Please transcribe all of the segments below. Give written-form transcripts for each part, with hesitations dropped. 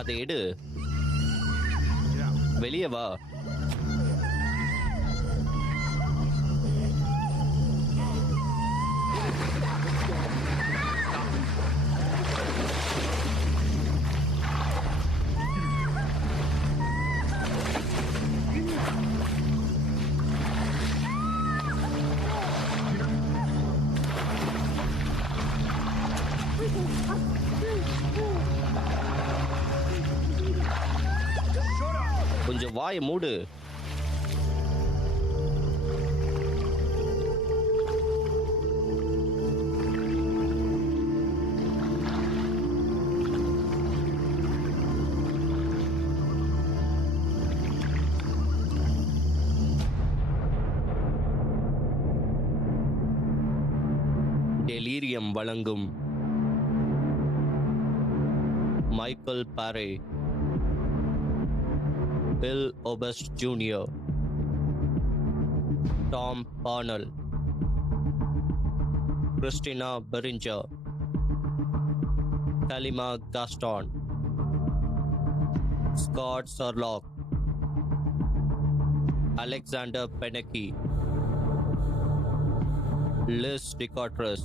அதை எடு. வெளியே வா. கொஞ்சம் வாயை மூடு. டெலீரியம் வழங்கும் மைக்கேல் பாரே, Bill Oberst Jr., Tom Parnell, Christina Beringer, Kalima Gaston, Scott Surlock, Alexander Penecki, Liz DeCourtras,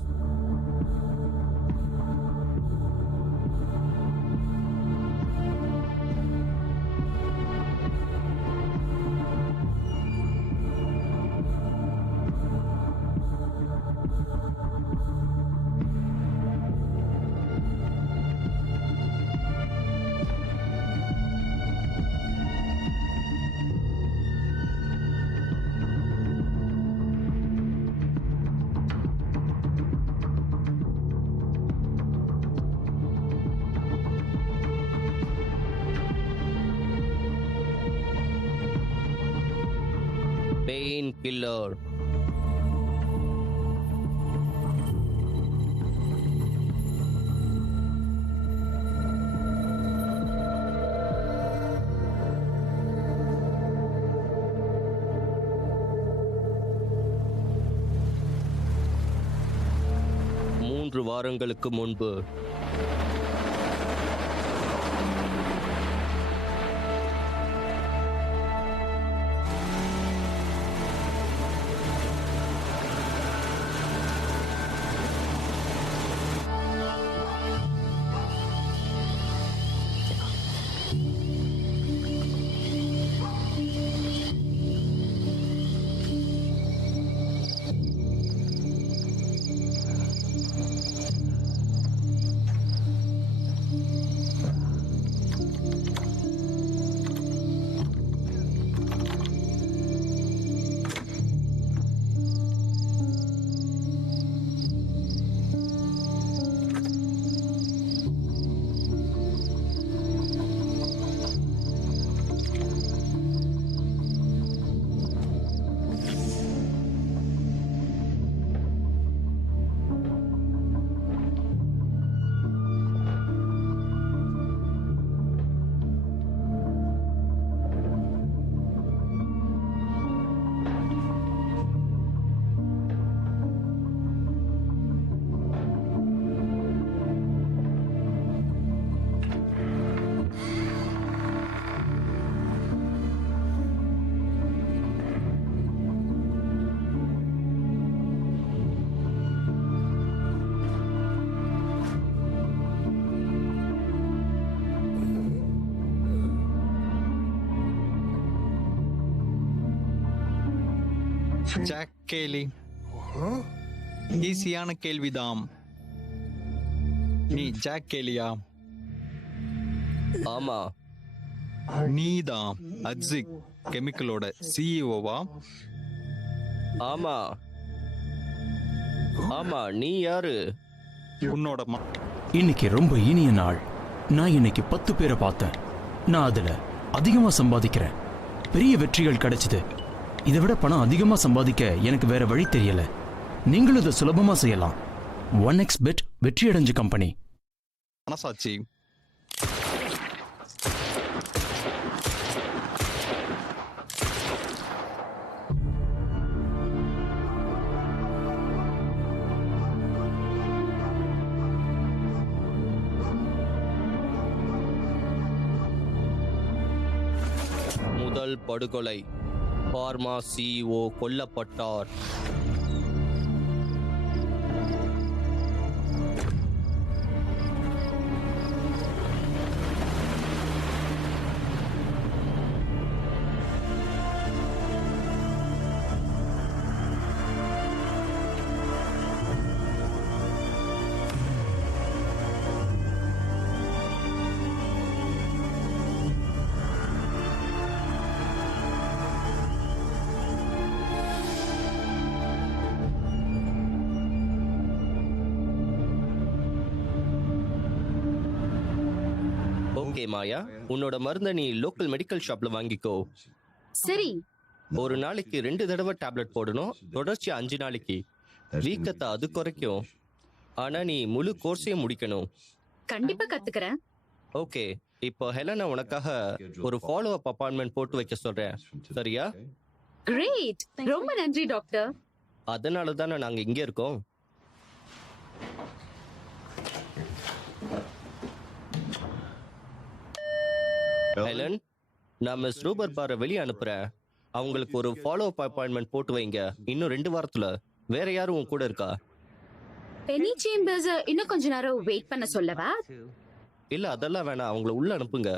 Painkiller, மூன்று வாரங்களுக்கு முன்பு ஜாக் கேலி. ஈஸியான கேள்விதாம். நீ ஜாக் கேலியா? ஆமா. நீதான் அட்சிக் கெமிக்கலோட சிஇஓவா? ஆமா. ஆமா, நீ யாரு? உன்னோட இன்னைக்கு ரொம்ப இனிய நாள். நான் இன்னைக்கு 10 பேரை பார்த்தேன். நான் அதுல அதிகமா சம்பாதிக்கிறேன். பெரிய வெற்றிகள் கிடைச்சது. இதை விட பணம் அதிகமா சம்பாதிக்க எனக்கு வேற வழி தெரியல. நீங்களும் இதை சுலபமா செய்யலாம். 1xBet வெற்றி அடைஞ்ச கம்பெனி. மனசாட்சி. முதல் படுகொலை. பார்மா சிஇஓ கொல்லப்பட்டார். ஓகே மாயா, உன்னோட மருந்தை நீ லோக்கல் மெடிக்கல் ஷாப்ல வாங்கிக்கோ. சரி. ஒரு நாளைக்கு 2 தடவை டேப்லெட் போடணும். தொடர்ச்சி 5 நாளைக்கு. வீக்கத்தை அது குறைக்கும். ஆனா நீ முழு கோர்ஸையும் முடிக்கணும். கண்டிப்பா கத்துக்கிறேன். ஓகே, இப்போ ஹெலனா உனக்காக ஒரு ஃபாலோ அப் அப்பாயின்மெண்ட் போட்டு வைக்க சொல்றேன். சரியா? கிரேட். ரொம்ப நன்றி டாக்டர். அதனால தானே நாங்க இங்க இருக்கோம். ஹெலன், நான் மிஸ் ரூபர் பாரை வெளியே அனுப்புறேன். அவங்களுக்கு ஒரு ஃபாலோ அப் அப்பாயின்மெண்ட் போட்டு வைங்க. இன்னும் 2 வாரத்துல. வேற யாரும் உன் கூட இருக்கா? பெனி சேம்பர்ஸ் இன்னும் கொஞ்ச நேரம் வெயிட் பண்ண சொல்லவா? இல்ல, அதெல்லாம் வேணாம். அவங்கள உள்ள அனுப்புங்க.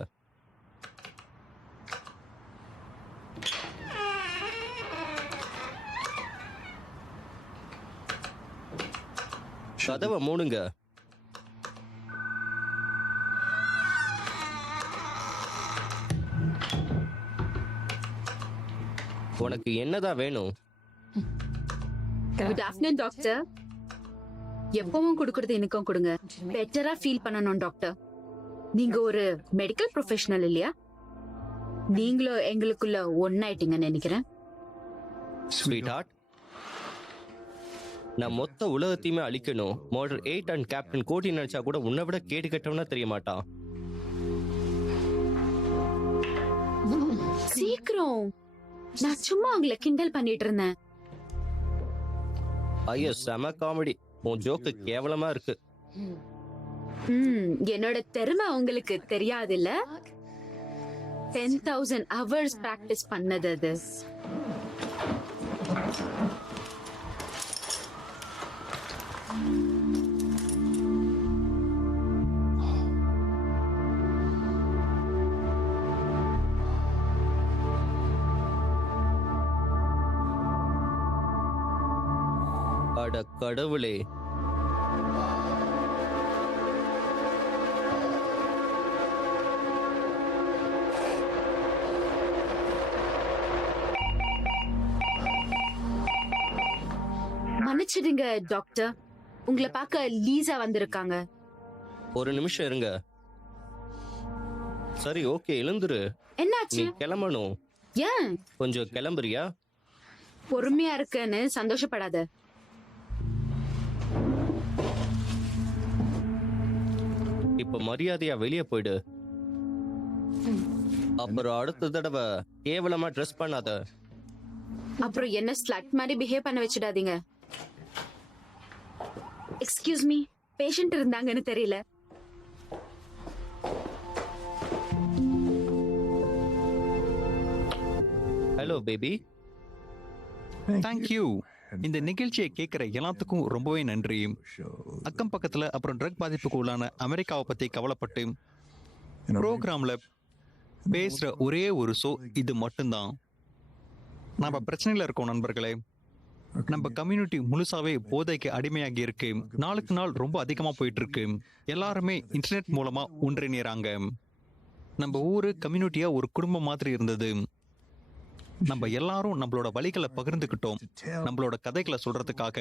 கதவை மூடுங்க. உனக்கு என்னதான் வேணும்? Good afternoon doctor. எப்பவும் கொடுக்கறது எனக்கும் கொடுங்க. பெட்டரா ஃபீல் பண்ணணும் டாக்டர். நீங்க ஒரு மெடிக்கல் ப்ரொஃபஷனல் இல்லையா? நீங்களும் எங்களுக்குள்ள ஒன்னாயிட்டீங்கன்னு நினைக்கிறேன். ஸ்வீட் ஹார்ட், நான் மொத்த உலகத்தையுமே அழிக்கணும். மாடல் 8 அண்ட் கேப்டன் கோடி நினைச்சா கூட உன்னை விட கேடு கட்டவனா தெரிய மாட்டான். சீக்கிரம். நான் சும்மா உங்களை கிண்டல் பண்ணிட்டு இருந்தேன். ஐயோ, செம காமெடி. உன் ஜோக்கு கேவலமா இருக்கு. என்னோட திறமை உங்களுக்கு தெரியாதுல்ல? 10,000 hours பிராக்டிஸ் பண்ணது அது. அட கடவுளே. மன்னிச்சிடுங்க டாக்டர். உங்களை பார்க்க லீசா வந்திருக்காங்க. ஒரு நிமிஷம் இருங்க. சரி, ஓகே, எழுந்துரு. நீ என்னாச்சு? கிளம்பணும். ஏன்? கொஞ்சம் கிளம்புறியா? பொறுமையா இருக்குன்னு சந்தோஷப்படாத. இப்ப மரியாதையா வெளியே போயிடு. அப்புறம் அடுத்த தடவை கேவலமா ட்ரெஸ் பண்ணாத. அப்புறம் என்ன ஸ்லட் மாதிரி பிஹேவ் பண்ண வச்சிடாதீங்க. எக்ஸ்கியூஸ் மீ, பேஷண்ட் இருந்தாங்கன்னு தெரியல. Hello baby. தேங்க்யூ. இந்த நிகழ்ச்சியை கேட்குற எல்லாத்துக்கும் ரொம்பவே நன்றி. அக்கம் பக்கத்தில் அப்புறம் ட்ரக் பாதிப்புக்கு உள்ளான அமெரிக்காவை பற்றி கவலைப்பட்டு ப்ரோக்ராமில் பேசுகிற ஒரே ஒரு ஷோ இது மட்டும்தான். நம்ம பிரச்சனையில் இருக்கோம் நண்பர்களே. நம்ம கம்யூனிட்டி முழுசாவே போதைக்கு அடிமையாகி இருக்கு. நாளுக்கு நாள் ரொம்ப அதிகமாக போயிட்டு இருக்கு. எல்லாருமே இன்டர்நெட் மூலமா ஒன்றிணைறாங்க. நம்ம ஊரு கம்யூனிட்டியா ஒரு குடும்பம் மாதிரி இருந்தது. நம்ம எல்லாரும் நம்மளோட வழிகளை பகிர்ந்துக்கிட்டோம். நம்மளோட கதைகளை சொல்றதுக்காக.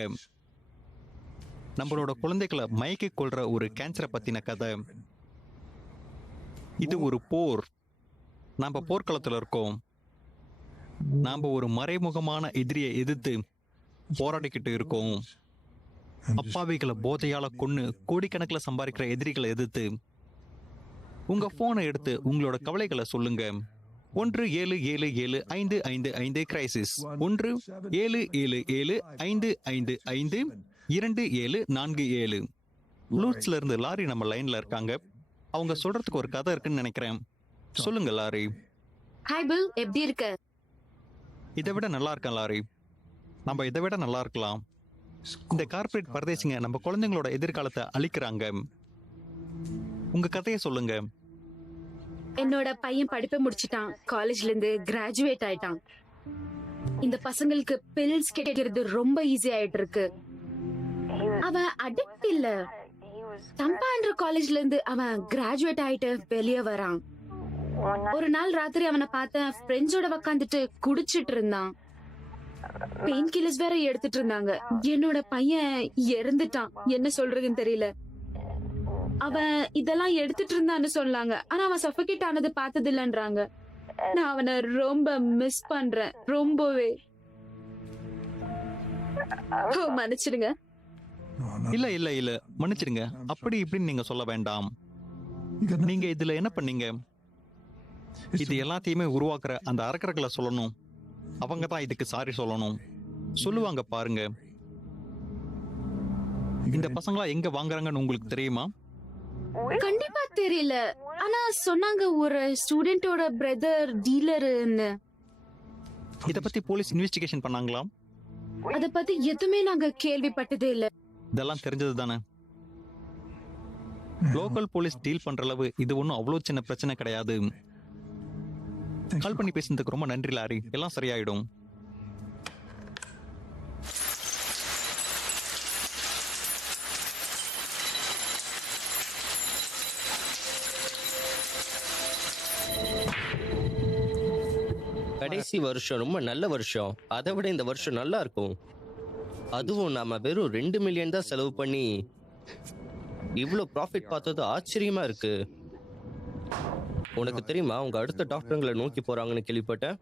நம்மளோட குழந்தைகளை மயக்கி கொள்ற ஒரு கேன்சரை பத்தின கதை. இது ஒரு போர். நாம போர்க்களத்துல இருக்கோம். நாம ஒரு மறைமுகமான எதிரியை எதிர்த்து போராடிக்கிட்டு இருக்கோம். அப்பாவிகளை போதையால கொன்னு கோடிக்கணக்கில் சம்பாதிக்கிற எதிரிகளை எதிர்த்து. உங்க போனை எடுத்து உங்களோட கவலைகளை சொல்லுங்க. 1-777-555 கிரைசிஸ். 1-777-555-2747. லூட்ஸ்ல இருந்து லாரி நம்ம லைன்ல இருக்காங்க. அவங்க சொல்றதுக்கு ஒரு கதை இருக்குன்னு நினைக்கிறேன். சொல்லுங்க லாரி. ஹாய் பில், எப்படி இருக்க? இதை விட நல்லா இருக்கேன் லாரி. நம்ம இதை விட நல்லா இருக்கலாம். இந்த கார்ப்பரேட் பரதேசிங்க நம்ம குழந்தைங்களோட எதிர்காலத்தை அழிக்கிறாங்க. உங்க கதையை சொல்லுங்க. என்னோட பையன் படிப்பை முடிச்சிட்டான், காலேஜ்ல இருந்து கிராஜுவேட் ஆயிட்டான். இந்த பசங்களுக்கு பில்ஸ் கிடைக்கிறது ரொம்ப ஈஸி ஆயிட்டு இருக்கு. அவன் அடிக்ட் இல்ல, தம்பான்ற காலேஜ்ல இருந்து அவன் கிராஜுவேட் ஆயிட்டு வெளியே வரான். ஒரு நாள் ராத்திரி அவனை பார்த்தேன், ஃப்ரெண்ட்ஸோட உக்காந்துட்டு குடிச்சிட்டு இருந்தான். பெயின் கில்லர்ஸ் வேற எடுத்துட்டு இருந்தாங்க. என்னோட பையன் இறந்துட்டான். என்ன சொல்றதுன்னு தெரியல. அவன் இதெல்லாம் எடுத்துட்டு இருந்தான்னு சொன்னாங்க, ஆனா அவன் சஃபகேட் ஆனது பார்த்தது இல்லன்றாங்க. நான் அவனை ரொம்ப மிஸ் பண்றேன், ரொம்பவே. மன்னிச்சிடுங்க. இல்ல இல்ல இல்ல மன்னிச்சிடுங்க. அப்படி இப்படின்னு நீங்க சொல்ல வேண்டாம். நீங்க இதுல என்ன பண்ணீங்க? இது எல்லாத்தையுமே உருவாக்குற அந்த அரக்கர்களை சொல்லணும். அவங்க தான் இதுக்கு சாரி சொல்லணும். சொல்லுவாங்க பாருங்க. இந்த பசங்களா எங்க வாங்குறாங்கன்னு உங்களுக்கு தெரியுமா? கண்டிப்பா தெரியல, ஆனா சொன்னாங்க ஒரு ஸ்டூடெண்டோட பிரதர் டீலர்னு. இத பத்தி போலீஸ் இன்வெஸ்டிகேஷன் பண்ணாங்களா? அத பத்தி எதுவுமே நாங்க கேள்விப்பட்டதே இல்ல. இதெல்லாம் தெரிஞ்சது தானே. லோக்கல் போலீஸ் டீல் பண்ற அளவு இது ஒன்றும் அவ்வளோ சின்ன பிரச்சனை கிடையாது. கால் பண்ணி பேசுனதுக்கு ரொம்ப நன்றி லாரி. எல்லாம் சரியாயிடும். கடைசி வருஷம் ரொம்ப நல்ல வருஷம். அதை விட இந்த வருஷம் நல்லா இருக்கும். அதுவும் நாம வெறும் 2 மில்லியன் தான் செலவு பண்ணி இவ்வளோ ப்ராஃபிட் பார்த்தது ஆச்சரியமா இருக்கு. உனக்கு தெரியுமா, உங்க அடுத்த டாக்டருங்களை நோக்கி போறாங்கன்னு கேள்விப்பட்டேன்.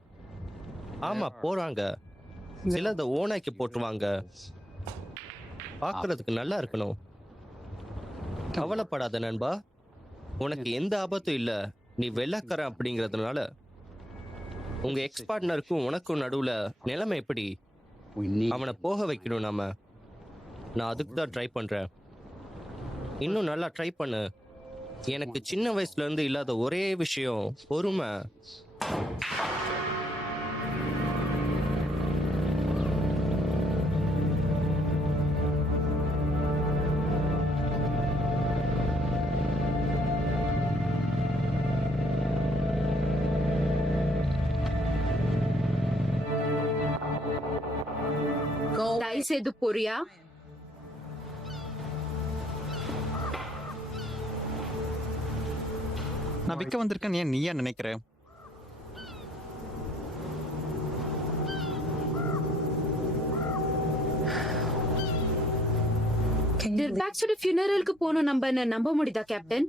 ஆமா, போறாங்க. சில அதை ஓனாக்கி போட்டுருவாங்க. பார்க்கறதுக்கு நல்லா இருக்கணும். கவலைப்படாத நண்பா, உனக்கு எந்த ஆபத்தும் இல்ல. நீ வெள்ளக்காரன் அப்படிங்கிறதுனால. உங்க எக்ஸ் பார்ட்னருக்கும் உனக்கும் நடுவுல நிலைமை எப்படி? அவனை போக வைக்கணும் நாம. நான் அதுக்கு தான் ட்ரை பண்றேன். இன்னும் நல்லா ட்ரை பண்ணு. எனக்கு சின்ன வயசுல இருந்து இல்லாத ஒரே விஷயம் பொறுமை. தயவு செய்து பொரியா. நான் விற்க வந்திருக்கேன் ஏன் நீயா நினைக்கிற? டிர்பாக்ஸோட ஃபியூனரலுக்கு போகணும் நம்ம. நம்ப முடியுதா கேப்டன்?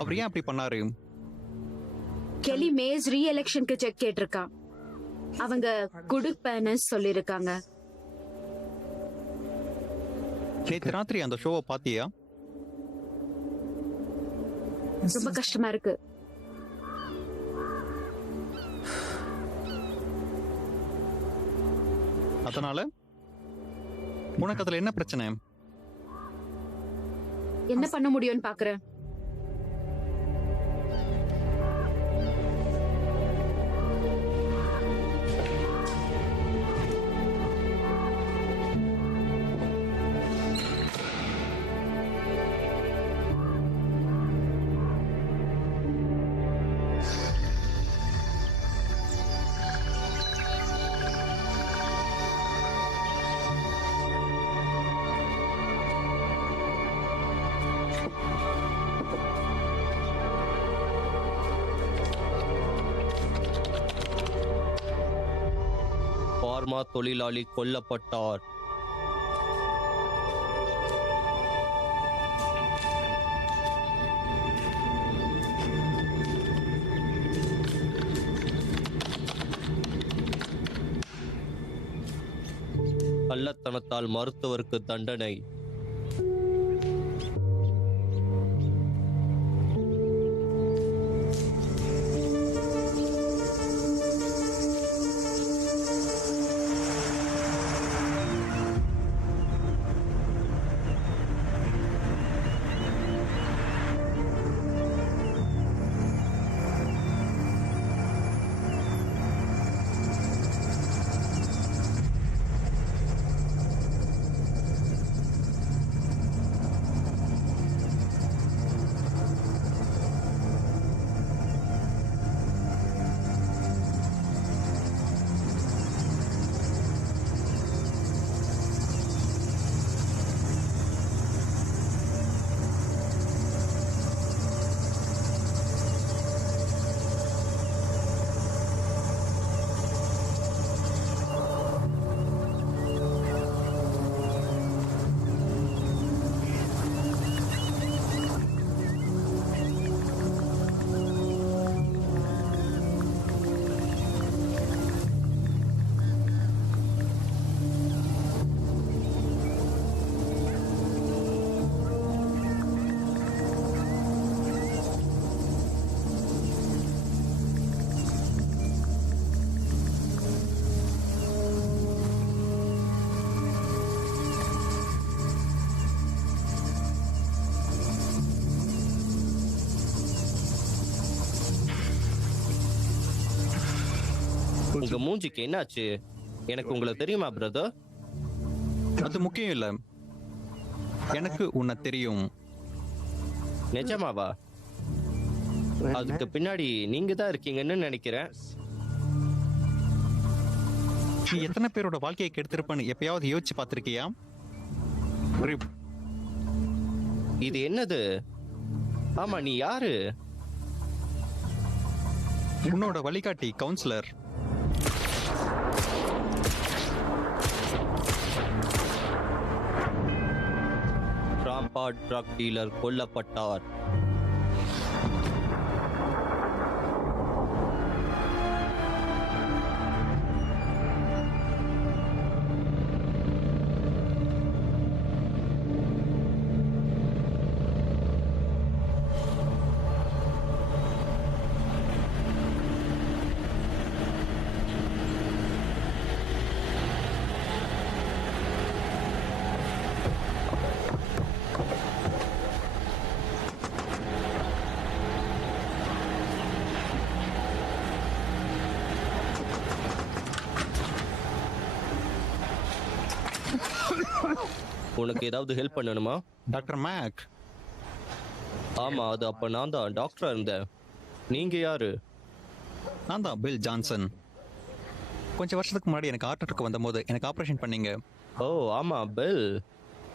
அவர் ஏன் அப்படி பண்ணாரு? கெலி மேஸ் ரீ எலெக்ஷனுக்கு செக் கேட்டிருக்கா. அவங்க கொடுப்பேன்னு சொல்லிருக்காங்க. நேற்று ராத்திரி அந்த ஷோவை பாத்தியா? ரொம்ப கஷ்டமா இருக்கு. அதனால உனக்கு அதுல என்ன பிரச்சனை? என்ன பண்ண முடியும்னு பாக்குறேன். பார்மா தொழிலாளி கொல்லப்பட்டார். கள்ளத்தனத்தால் மருத்துவருக்கு தண்டனை. உங்க மூஞ்சிக்கு என்னாச்சு? எனக்கு உங்களை தெரியுமா பிரதர்? அது முக்கியம் இல்ல, எனக்கு உன்னை தெரியும். நிஜமாவா? அதுக்கு பின்னாடி நீங்க தான் இருக்கீங்கன்னு நினைக்கிறேன். நீ எத்தனை பேரோட வாழ்க்கையை கெடுத்திருப்பன்னு எப்பயாவது யோசிச்சு பார்த்திருக்கியா? ரிப், இது என்னது? ஆமா, நீ யாரு? உன்னோட வழிகாட்டி, கவுன்சிலர். ராம்பாட் ட்ரக் டீலர் கொல்லப்பட்டார். உனக்கு ஏதாவது ஹெல்ப் பண்ணணுமா? Doctor Mac. ஆமா, அது அப்ப நான் தான் டாக்டரா இருந்தேன். நீங்க யாரு? நான் தான் பில் ஜான்சன். கொஞ்சம் வருஷத்துக்கு முன்னாடி எனக்கு ஹார்ட் அட்டாக் வந்தபோது எனக்கு ஆப்ரேஷன் பண்ணீங்க. ஓ ஆமா பெல்,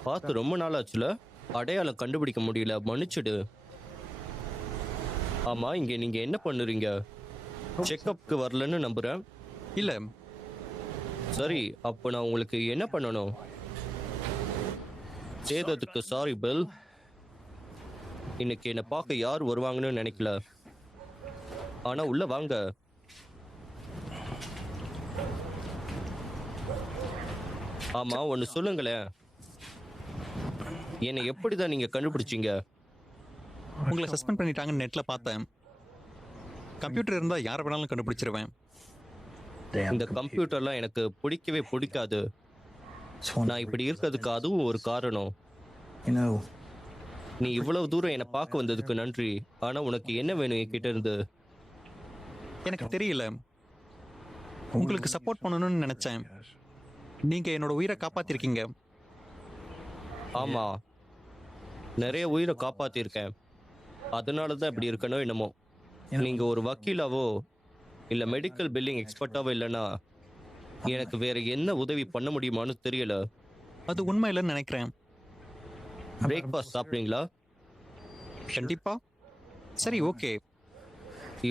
பார்த்து ரொம்ப நாள் ஆச்சுல. அடையாளம் கண்டுபிடிக்க முடியல, மன்னிச்சிடு. ஆமா, இங்க நீங்க என்ன பண்ணுறீங்க? செக்கப்க்கு வரலன்னு நம்புறேன். இல்ல, சரி, அப்போ நான் உங்களுக்கு என்ன பண்ணணும்? செய்ததுக்கு சாரி பெல். இன்னைக்கு என்னை பார்க்க யார் வருவாங்கன்னு நினைக்கல. ஆனா உள்ள வாங்க. ஆமா, ஒன்னு சொல்லுங்களேன். என்னை எப்படிதான் நீங்க கண்டுபிடிச்சீங்க? உங்களை சஸ்பெண்ட் பண்ணிட்டாங்கன்னு நெட்ல பார்த்தேன். கம்ப்யூட்டர் இருந்தா யாரை வேணாலும் கண்டுபிடிச்சிருவேன். இந்த கம்ப்யூட்டர்லாம் எனக்கு பிடிக்கவே பிடிக்காது. நான் இப்படி இருக்கிறதுக்கு அதுவும் ஒரு காரணம். நீ இவ்வளவு தூரம் என்னை பார்க்க வந்ததுக்கு நன்றி. ஆனா உனக்கு என்ன வேணும் என்கிட்ட இருந்து? எனக்கு தெரியல, உங்களுக்கு சப்போர்ட் பண்ணணும்னு நினைச்சேன். நீங்க என்னோட உயிரை காப்பாத்திருக்கீங்க. ஆமா, நிறைய உயிரை காப்பாத்திருக்கேன். அதனாலதான் இப்படி இருக்கணும் என்னமோ. நீங்க ஒரு வக்கீலாவோ இல்ல மெடிக்கல் பில்லிங் எக்ஸ்பர்ட்டாவோ இல்லைன்னா எனக்கு வேற என்ன உதவி பண்ண முடியுமான்னு தெரியல. அது உண்மை இல்லைன்னு நினைக்கிறேன். பிரேக்ஃபாஸ்ட் சாப்பிடுறீங்களா? கண்டிப்பா. சரி, ஓகே.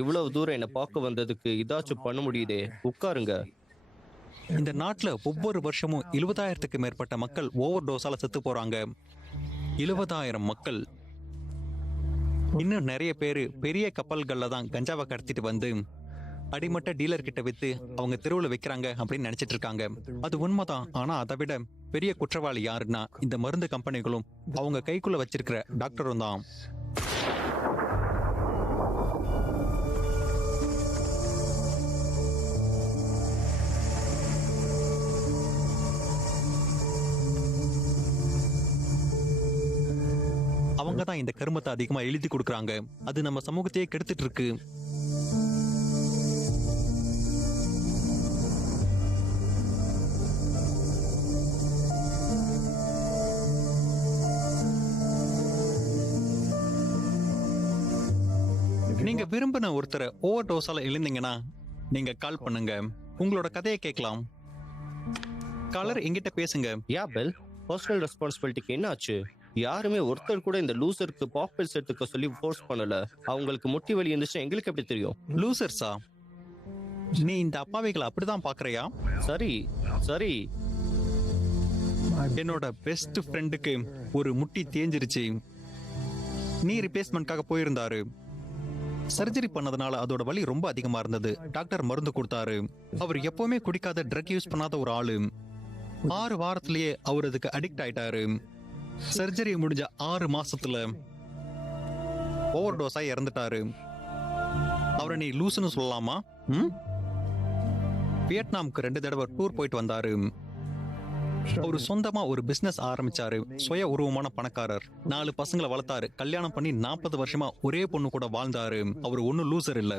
இவ்வளவு தூரம் என்னை பார்க்க வந்ததுக்கு இதாச்சும் பண்ண முடியுதே. உட்காருங்க. இந்த நாட்டுல ஒவ்வொரு வருஷமும் 20,000க்கு மேற்பட்ட மக்கள் ஓவர் டோஸால செத்து போறாங்க. 20,000 மக்கள். இன்னும் நிறைய பேரு பெரிய கப்பல்கள்ல தான் கஞ்சாவை கடத்திட்டு வந்து அடிமட்ட டீலர் கிட்ட வித்து அவங்க தெருவில் வைக்கிறாங்க அப்படின்னு நினைச்சிட்டு இருக்காங்க. அது உண்மைதான். ஆனா அதை விட பெரிய குற்றவாளி யாருன்னா இந்த மருந்து கம்பெனிகளும் அவங்க கைக்குள்ள வச்சிருக்கிற டாக்டரும் தான். அவங்க தான் இந்த கருமத்தை அதிகமா எழுதி கொடுக்கறாங்க. அது நம்ம சமூகத்தையே கெடுத்துட்டு இருக்கு. நீங்க விரும்பின ஒருத்தரை ஓவர் டோஸால எழுந்தீங்கன்னா நீங்க கால் பண்ணுங்க. உங்களோட கதையை கேட்கலாம். காலர் எங்கிட்ட பேசுங்க. யா பெல், பர்சனல் ரெஸ்பான்சிபிலிட்டிக்கு என்ன ஆச்சு? யாருமே ஒருத்தர் கூட இந்த லூசருக்கு பாப்பிள்ஸ் எடுத்துக்க சொல்லி ஃபோர்ஸ் பண்ணல. அவங்களுக்கு முட்டி வலி இருந்துச்சு, எங்களுக்கு எப்படி தெரியும்? லூசர்ஸா? நீ இந்த அப்பாவிகளை அப்படிதான் பாக்குறியா? சரி சரி. என்னோட பெஸ்ட் ஃப்ரெண்டுக்கு ஒரு முட்டி தேஞ்சிருச்சு. நீ ரிப்ளேஸ்மெண்ட்காக போயிருந்தாரு. சர்ஜரி பண்ணதுனால அதோட வலி ரொம்ப அதிகமா இருந்தது. டாக்டர் மருந்து கொடுத்தாரு. அவர் எப்பவுமே குடிக்காத, ட்ரக் யூஸ் பண்ணாத ஒரு ஆளு. 6 வாரத்திலேயே அவர் அதுக்கு அடிக்ட் ஆயிட்டாரு. சர்ஜரி முடிஞ்ச 6 மாசத்துல ஓவர் டோஸா இறந்துட்டாரு. அவரை நீ லூசுன்னு சொல்லலாமா? வியட்நாமுக்கு 2 தடவை டூர் போயிட்டு வந்தாரு. அவரு சொந்தமா ஒரு பிசினஸ் ஆரம்பிச்சாரு. சுய உருவமான பணக்காரர். 4 பசங்களை வளர்த்தாரு. கல்யாணம் பண்ணி 40 வருஷமா ஒரே பொண்ணு கூட வாழ்ந்தாரு. அவரு ஒன்னும் லூசர் இல்ல.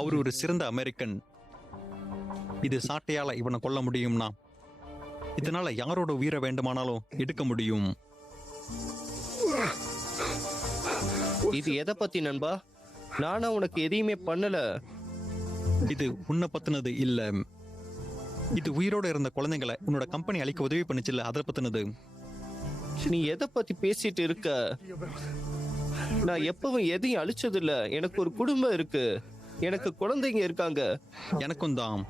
அவரு ஒரு சிறந்த அமெரிக்கன். இது சாட்டையால இவனை கொல்ல முடியும்னா இதனால யாரோட உயிரை வேண்டுமானாலும் எடுக்க முடியும். இது எதை பத்தி நண்பா? நானா உனக்கு எதையுமே பண்ணல. இது உன்னை பத்தினது இல்ல. இது உயிரோட இருந்த குழந்தைங்களை உன்னோட கம்பெனி அழிக்க உதவி பண்ணுச்சுல்ல, அதை பத்தினது. நீ எதை பத்தி பேசிட்டு இருக்க? நான் எப்பவும் எதையும் அழிச்சது இல்ல. எனக்கு ஒரு குடும்பம் இருக்கு, எனக்கு குழந்தைங்க இருக்காங்க. எனக்கும் தான்.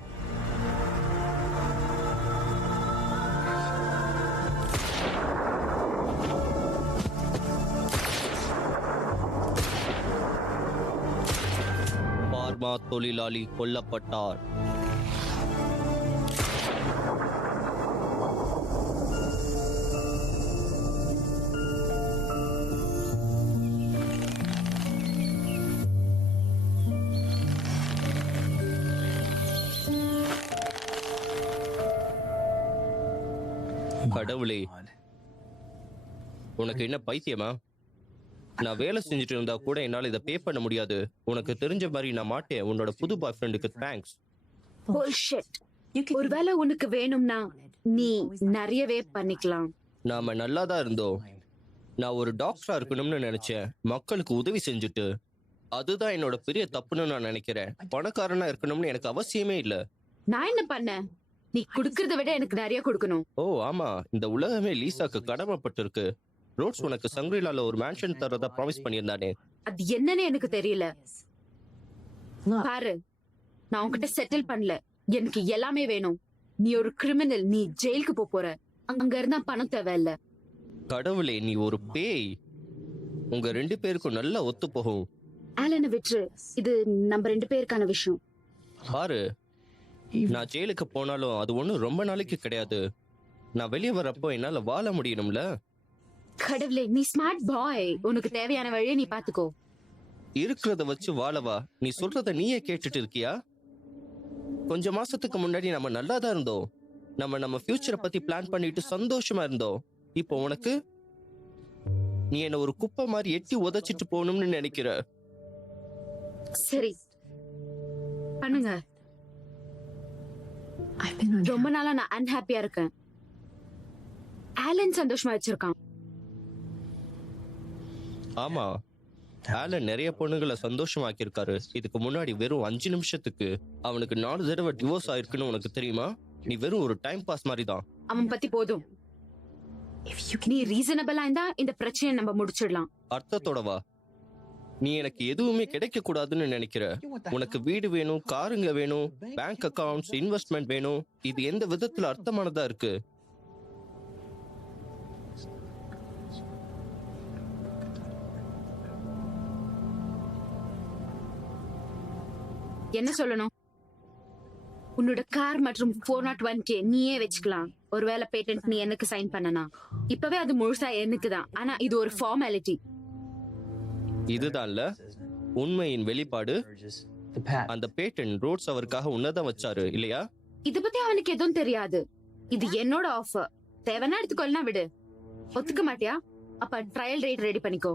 பார்மா தொழிலாளி கொல்லப்பட்டார். கடவுளே, உனக்கு என்ன பைத்தியமா? நான் வேலை செஞ்சுட்டு இருந்தா கூட என்னால இதை பே பண்ண முடியாது. உனக்கு தெரிஞ்ச மாதிரி நான் மாட்டேன். உன்னோட புது பாய் ஃப்ரெண்டுக்கு தேங்க்ஸ். Bullshit. ஒருவேளை உனக்கு வேணும்னா நீ நிறையவே பண்ணிக்கலாம். நாம நல்லா தான் இருந்தோம். நான் ஒரு டாக்டரா இருக்கணும்னு நினைச்சேன், மக்களுக்கு உதவி செஞ்சுட்டு. அதுதான் என்னோட பெரிய தப்புன்னு நான் நினைக்கிறேன். பணக்காரனா இருக்கணும்னு எனக்கு அவசியமே இல்ல. நான் என்ன பண்ணேன்? நீ குடுக்கறத விட எனக்கு நிறைய கொடுக்கணும். ஓ ஆமா, இந்த உலகமே லீசாக்கு கடமைப்பட்டிருக்கு. ரோட்ஸ் உனக்கு சங்கிரிலால ஒரு மேன்ஷன் தரதா ப்ராமிஸ் பண்ணியிருந்தானே. அது என்னன்னு எனக்கு தெரியல. பாரு, நான் உன்கிட்ட செட்டில் பண்ணல. எனக்கு எல்லாமே வேணும். நீ ஒரு கிரிமினல். நீ ஜெயிலுக்கு போற. அங்க இருந்தா பணம் தேவையில்ல. கடவுளே, நீ ஒரு பேய். உங்க 2 பேருக்கும் நல்லா ஒத்து போகும். ஆலனை விட்டுரு. இது நம்ம 2 பேருக்கான விஷயம். பாரு, நான் ஜெயிலுக்கு போனாலும் அது ஒண்ணும் ரொம்ப நாளைக்கு கிடையாது. நான் வெளியே வர்றப்போ என்னால வாழ முடியணும்ல. கடவுளே, நீ ஸ்மார்ட் பாய். உனக்கு தேவையான வழியை நீ பாத்துக்கோ. இருக்கிறத வச்சு வாழவா? நீ சொல்றத நீயே கேட்டுட்டு இருக்கியா? கொஞ்ச மாசத்துக்கு முன்னாடி நம்ம நல்லா தான் இருந்தோம். நம்ம ஃபியூச்சரை பத்தி பிளான் பண்ணிட்டு சந்தோஷமா இருந்தோம். இப்போ உனக்கு நீ என்ன ஒரு குப்பை மாதிரி எட்டி உதைச்சிட்டு போகணும்னு நினைக்கிற. சரி பண்ணுங்க. ரொம்ப நாளா நான் அன்ஹாப்பியா இருக்கேன். ஆலன் சந்தோஷமா வச்சிருக்கான். ஆமா, ஆலன் நிறைய பொண்ணுங்களை சந்தோஷமாக்கி இருக்காரு. இதுக்கு முன்னாடி வெறும் 5 நிமிஷத்துக்கு அவனுக்கு 4 தடவை டிவோர்ஸ் ஆயிருக்குன்னு உனக்கு தெரியுமா? நீ வெறும் ஒரு டைம் பாஸ் மாதிரி தான். அவன் பத்தி போதும். நீ ரீசனபிளா இருந்தா இந்த பிரச்சனையை நம்ம முடிச்சிடலாம். அர்த்தத்தோட வா. நீ எனக்கு எதுவுமே கிடைக்க கூடாதுன்னு நினைக்கிற. உனக்கு வீடு வேணும், காருங்க வேணும், பேங்க் அக்கவுண்ட்ஸ், இன்வெஸ்ட்மெண்ட் வேணும். இது எந்த விதத்துல அர்த்தமானதா இருக்கு? என்ன சொல்லணும்? உன்னோட கார் மற்றும் 401k நீயே வச்சுக்கலாம். ஒருவேளை பேட்டன்ட் நீ எனக்கு சைன் பண்ணனா இப்பவே அது முழுசா எனக்கு தான். ஆனா இது ஒரு ஃபார்மாலிட்டி. இதுதான்ல உண்மையின் வெளிப்பாடு. அந்த பேட்டன் ரோட்ஸ் அவருக்காக உன்னதான் வச்சாரு இல்லையா? இத பத்தி அவனுக்கு எதுவும் தெரியாது. இது என்னோட ஆஃபர். தேவைன்னா எடுத்துக்கொள்ளலாம். விடு. ஒத்துக்க மாட்டியா? அப்ப ட்ரையல் ரேட் ரெடி பண்ணிக்கோ.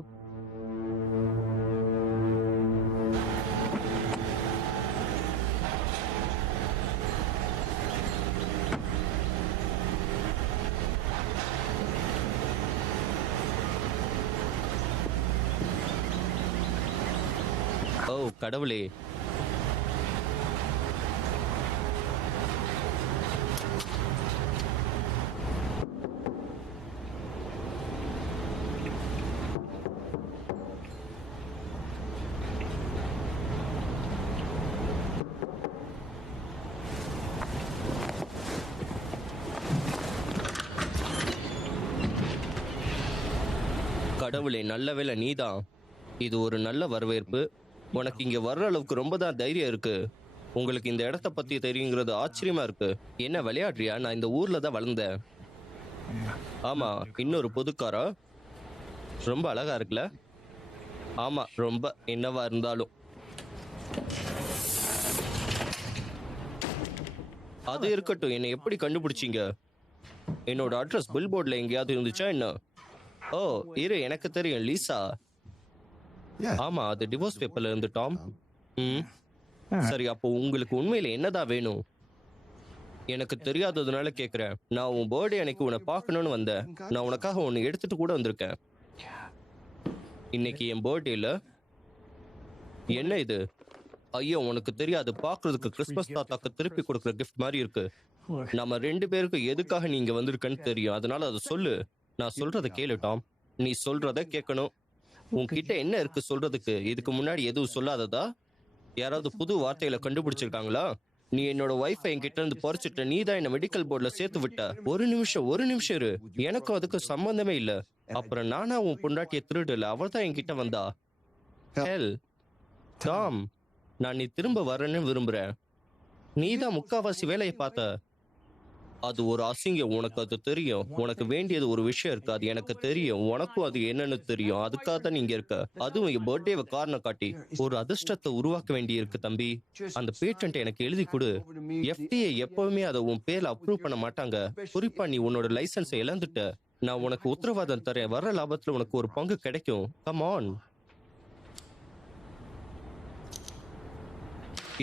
ஓ கடவுளே, கடவுளே, நல்ல வேளை நீதான். இது ஒரு நல்ல வரவேற்பு. உனக்கு இங்க வர்ற அளவுக்கு ரொம்ப தான் தைரியம் இருக்கு. உங்களுக்கு இந்த இடத்த பத்தி தெரியுங்கிறது ஆச்சரியமா இருக்கு. என்ன விளையாடுறியா? நான் இந்த ஊர்ல தான் வளர்ந்தேன். ஆமா, இன்னொரு புதுக்காரா? ரொம்ப அழகா இருக்குல்ல? ஆமா, ரொம்ப. என்னவா இருந்தாலும் அது இருக்கட்டும். என்னை எப்படி கண்டுபிடிச்சீங்க? என்னோட அட்ரஸ் பில் போர்ட்ல எங்கேயாவது இருந்துச்சா என்ன? ஓ இரு, எனக்கு தெரியும், லீசா. ஆமா, அது டிவோர்ஸ் பேப்பர்ல இருந்து டாம். சரி, அப்போ உங்களுக்கு உண்மையில என்னதான் வேணும்? எனக்கு தெரியாததுனால கேக்குறேன். நான் உன் பர்த்டே அன்னைக்கு உன்னை பார்க்கணும்னு வந்தேன். நான் உனக்காக ஒன்னு எடுத்துட்டு கூட வந்திருக்கேன். இன்னைக்கு என் பர்த்டேல. என்ன இது? ஐயோ, உனக்கு தெரியாது. பார்க்கிறதுக்கு கிறிஸ்மஸ் தாத்தாக்கு திருப்பி கொடுக்குற கிஃப்ட் மாதிரி இருக்கு. நம்ம 2 பேருக்கும் எதுக்காக நீங்க வந்திருக்கன்னு தெரியும். அதனால அதை சொல்லு. நான் சொல்றத கேளு டாம். நீ சொல்றத கேட்கணும். உன்கிட்ட என்ன இருக்கு சொல்றதுக்கு? இதுக்கு முன்னாடி எதுவும் சொல்லாததா? யாராவது புது வார்த்தைகளை கண்டுபிடிச்சிருக்காங்களா? நீ என்னோட ஒய்ஃபை என்கிட்ட இருந்து பறிச்சுட்ட. நீ தான் என்ன மெடிக்கல் போர்ட்ல சேர்த்து விட்ட. ஒரு நிமிஷம் இரு. எனக்கும் அதுக்கும் சம்பந்தமே இல்ல. அப்புறம் நானா உன் பொண்டாட்டிய திருடல. அவள் தான் என்கிட்ட வந்தா. ஹெல் டாம், நான் நீ திரும்ப வரேன்னு விரும்புறேன். நீ தான் முக்காவாசி வேலையை பார்த்த. அது ஒரு அசிங்கம். உனக்கு அது தெரியும். உனக்கு வேண்டியது ஒரு விஷயம் இருக்கு. அது எனக்கு தெரியும். உனக்கும் அது என்னன்னு தெரியும். அதுக்காக தான் நீங்க இருக்க. அதுவும் என் பர்த்டேவை காரணம் காட்டி ஒரு அதிர்ஷ்டத்தை உருவாக்க வேண்டி இருக்கு தம்பி. அந்த பேட்டன்ட் எனக்கு எழுதி கொடு. FDA எப்பவுமே அதை உன் பேர்ல அப்ரூவ் பண்ண மாட்டாங்க. குறிப்பா நீ உன்னோட லைசன்ஸை இழந்துட்ட. நான் உனக்கு உத்தரவாதம் தரேன். வர்ற லாபத்துல உனக்கு ஒரு பங்கு கிடைக்கும். Come on.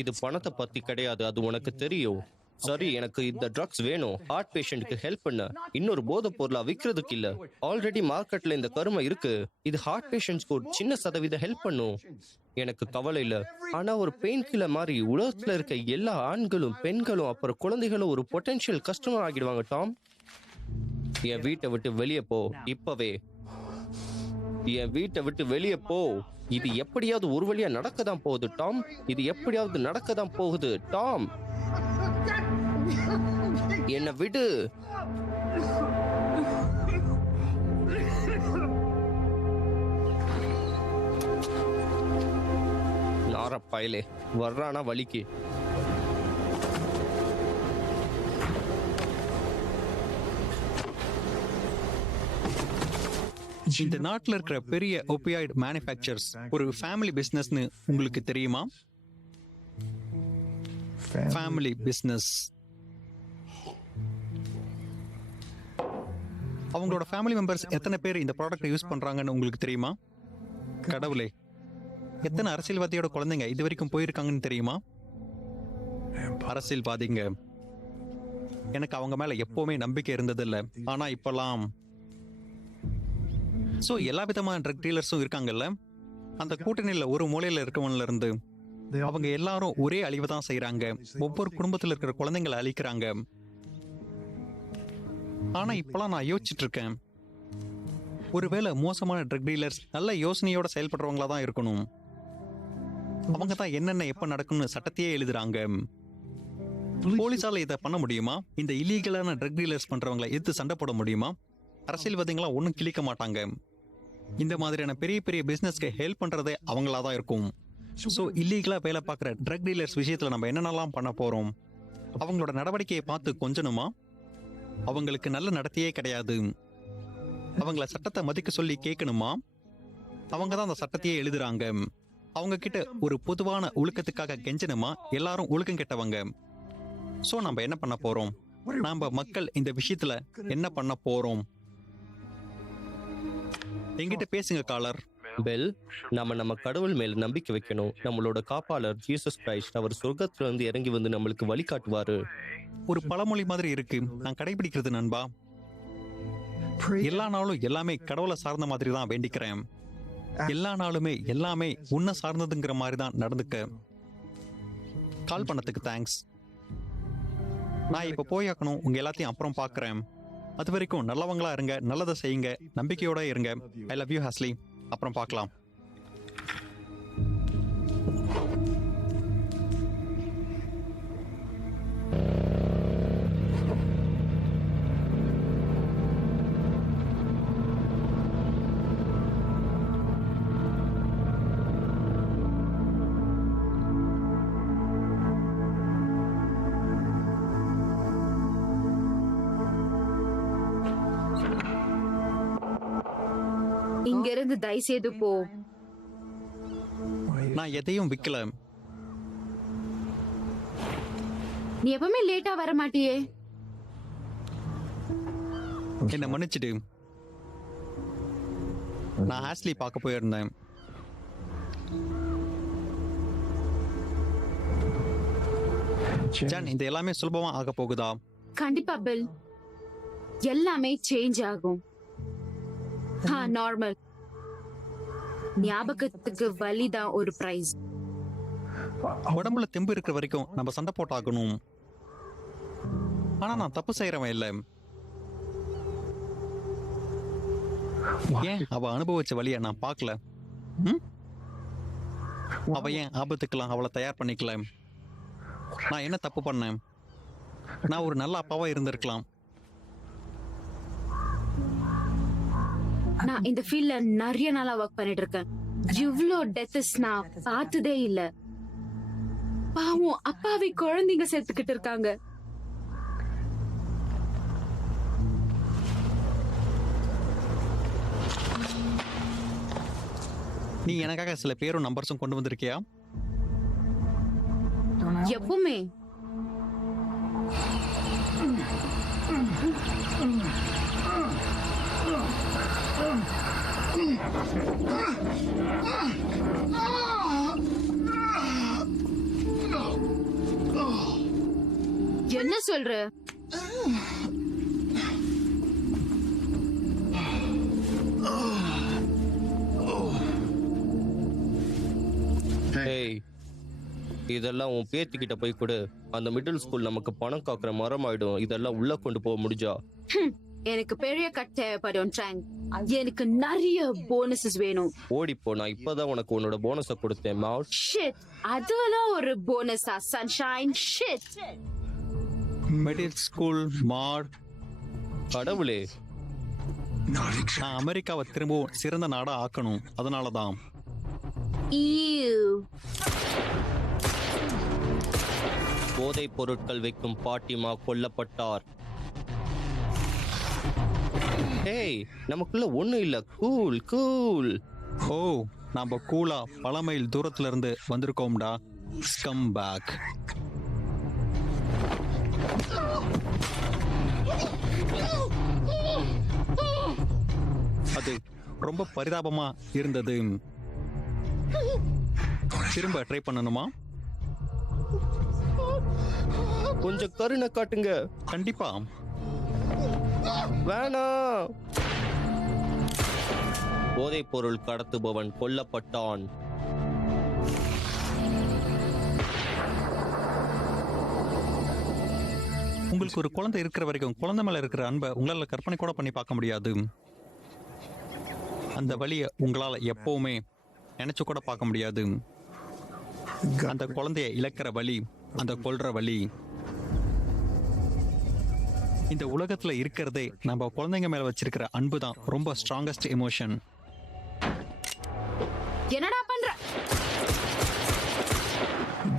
இது பணத்தை பத்தி கிடையாது. அது உனக்கு தெரியும். சரி, எனக்கு இந்த ட்ரக்ஸ் வேணும். ஹார்ட் பேஷண்ட்க்கு ஹெல்ப் பண்ண. இன்னொரு போதை பொருளா விற்கிறதுக்கு இல்ல. ஆல்ரெடி மார்க்கெட்ல இந்த கருமை இருக்கு. இது ஹார்ட் பேஷண்ட்ஸ்க்கு ஒரு சின்ன சதவீதம் ஹெல்ப் பண்ணும். எனக்கு கவலை இல்ல. ஆனா ஒரு பெயின் கில்லர் மாதிரி உலகத்துல இருக்க எல்லா ஆண்களும் பெண்களும் அப்புறம் குழந்தைகளும் ஒரு பொட்டன்ஷியல் கஸ்டமர் ஆகிடுவாங்க டாம். என் வீட்டை விட்டு வெளியே போ. இப்பவே என் வீட்டை விட்டு வெளியே போ. இது எப்படியாவது ஒரு வழியா நடக்கதான் போகுது டாம். இது எப்படியாவது நடக்கதான் போகுது டாம். என்ன விடு. நாரப்பாயிலே வர்றானா வலிக்கு. இந்த நாட்டில் இருக்கிற பெரிய ஒபியாய்டு மேனுஃபேக்சர்ஸ் ஒரு ஃபேமிலி பிசினஸ்னு உங்களுக்கு தெரியுமா? Family business. அவங்களோட ஃபேமிலி மெம்பர்ஸ் எத்தனை பேர் இந்த ப்ராடக்ட்டை யூஸ் பண்றாங்கன்னு உங்களுக்கு தெரியுமா? கடவுளே, எத்தனை அரசியல்வாதியோட குழந்தைங்க இது வரைக்கும் போயிருக்காங்கன்னு தெரியுமா? அரசியல்வாதிங்க. எனக்கு அவங்க மேல எப்பவுமே நம்பிக்கை இருந்ததில்ல. ஆனா இப்பெல்லாம் எல்லா விதமான ட்ரக் டீலர்ஸும் இருக்காங்கல்ல. அந்த கூட்டணியில ஒரு மூலையில இருக்கவன்ல இருந்து அவங்க எல்லாரும் ஒரே அழிவை தான் செய்யறாங்க. ஒவ்வொரு குடும்பத்தில் இருக்கிற குழந்தைங்களை அழிக்கிறாங்க. ஆனா இப்பெல்லாம் நான் யோசிச்சுட்டு இருக்கேன், ஒருவேளை மோசமான ட்ரக் டீலர்ஸ் நல்ல யோசனையோட செயல்படுறவங்களா தான் இருக்கணும். அவங்க தான் என்னென்ன எப்ப நடக்கும்னு சட்டத்தையே எழுதுறாங்க. போலீஸால இதை பண்ண முடியுமா? இந்த இல்லீகலான ட்ரக் டீலர்ஸ் பண்றவங்களை எதிர்த்து சண்டை போட முடியுமா? அரசியல்வாதிகளா ஒன்றும் கிழிக்க மாட்டாங்க. இந்த மாதிரியான பெரிய பெரிய பிசினஸ்க்கு ஹெல்ப் பண்றதே அவங்களா தான் இருக்கும். இல்லீகலா வேலை பார்க்குற ட்ரக் டீலர்ஸ் விஷயத்துல நம்ம என்னென்னலாம் பண்ண போறோம்? அவங்களோட நடவடிக்கையை பார்த்து கொஞ்சணுமா? அவங்களுக்கு நல்ல நடத்தையே கிடையாது. அவங்கள சட்டத்தை மதிக்க சொல்லி கேட்கணுமா? அவங்க தான் அந்த சட்டத்தையே எழுதுறாங்க. அவங்க கிட்ட ஒரு பொதுவான ஒழுக்கத்துக்காக கெஞ்சணுமா? எல்லாரும் ஒழுக்கம் கெட்டவங்க. நம்ம என்ன பண்ண போறோம்? நாம மக்கள் இந்த விஷயத்துல என்ன பண்ண போறோம்? என்கிட்ட பேசுங்க காலர். பெல், நம்ம கடவுள் மேல நம்பிக்கை வைக்கணும். நம்மளோட காப்பாளர் ஜீசஸ் கிரைஸ்ட், அவர் சொர்க்கத்துல இருந்து இறங்கி வந்து நம்மளுக்கு வழிகாட்டுவாரு. ஒரு பழமொழி மாதிரி இருக்கு, நான் கடைபிடிக்கிறது நண்பா. எல்லா நாளும் எல்லாமே கடவுளை சார்ந்த மாதிரி தான் வேண்டிக்கிறேன். எல்லா நாளுமே எல்லாமே உன்னை சார்ந்ததுங்கிற மாதிரி தான் நடந்துக்க. கால் பண்ணதுக்கு தேங்க்ஸ். நான் இப்ப போயாக்கணும். உங்க எல்லாத்தையும் அப்புறம் பாக்குறேன். அது வரைக்கும் நல்லவங்களா இருங்க, நல்லதை செய்யுங்க, நம்பிக்கையோட இருங்க. ஐ லவ் யூ ஹாஸ்லி. அப்புறம் பார்க்கலாம். இங்க இருந்து தயவு செய்து போ. நான் எதையும் விக்கல. நீ எப்பவுமே லேட்டா வர மாட்டியே. என்ன மன்னிச்சிடு. நான் ஹாஸ்லி பார்க்க போயிருந்தேன். ஜான், இந்த எல்லாமே சுலபமா ஆக போகுதா? கண்டிப்பா பில், எல்லாமே சேஞ்ச் ஆகும். நார்மல். ஞாபகத்துக்கு வலிதான் ஒரு பிரைஸ். உடம்புல தெம்பு இருக்கிற வரைக்கும் நம்ம சண்டை போட்டாகணும். ஆனா நான் தப்பு செய்யறவன் இல்ல. ஏன் அவ அனுபவிச்ச வழிய நான் பார்க்கல? அவ ஏன் ஆபத்துக்கலாம் அவளை தயார் பண்ணிக்கல? நான் என்ன தப்பு பண்ணேன்? நான் ஒரு நல்ல அப்பாவா இருந்திருக்கலாம். நான் இந்த ஃபீல்ட்ல நிறைய நாளா ஒர்க் பண்ணிட்டு இருக்கேன். இவ்ளோ டெத்ஸ் நான் பார்த்ததே இல்ல. பாவம், அப்பாவி குழந்தைங்க செத்துக்கிட்டு இருக்காங்க. நீ எனக்காக சில பேரும் நம்பர்ஸும் கொண்டு வந்திருக்கியா? எப்பவுமே. என்ன சொல்ற? ஏய், இதெல்லாம் உன் பேத்திக்கிட்ட போய் கொடு. அந்த மிடில் ஸ்கூல் நமக்கு பணம் காக்குற மரம் ஆயிடும். இதெல்லாம் உள்ள கொண்டு போக முடிஞ்சா? எனக்கு பெரிய கட் தேவைப்படும் ட்ராங்க். எனக்கு நிறைய போனஸஸ் வேணும். ஓடிப்போ, நான் இப்பதான் உனக்கு உன்னோட போனஸை கொடுத்தேன். மவுட் ஷிட், அதெல்லாம் ஒரு போனஸா? Sunshine shit. Middle school mat. கடவுளே, நான் அமெரிக்காவை திரும்பவும் சிறந்த நாடா ஆக்கணும். அதனாலதான். போதைப் பொருட்கள் வைக்கும் பாட்டிமா கொல்லப்பட்டார். ஏய், நமக்குள்ள ஒண்ணும் இல்ல. Cool cool. ஓ, நாம கூலா பல மைல் தூரத்துல இருந்து வந்திருக்கோம்டா. Scum back. அது ரொம்ப பரிதாபமா இருந்தது. திரும்ப ட்ரை பண்ணணுமா? கொஞ்சம் கருணை காட்டுங்க. கண்டிப்பா. வேணாம். போதைப் பொருள் கடத்துபவன் கொல்லப்பட்டான். உங்களுக்கு ஒரு குழந்தை இருக்கிற வரைக்கும் குழந்தை மேல இருக்கிற அன்பை உங்களால கற்பனை கூட பண்ணி பார்க்க முடியாது. அந்த வழியை உங்களால எப்பவுமே நினைச்சு கூட பார்க்க முடியாது. அந்த குழந்தைய இழக்கிற வலி, அந்த கொல்ற வலி. இந்த உலகத்துல இருக்கிறதே நம்ம குழந்தைங்க மேல வச்சிருக்கிற அன்பு தான் ரொம்ப ஸ்ட்ராங்கஸ்ட் எமோஷன். என்னடா பண்ற?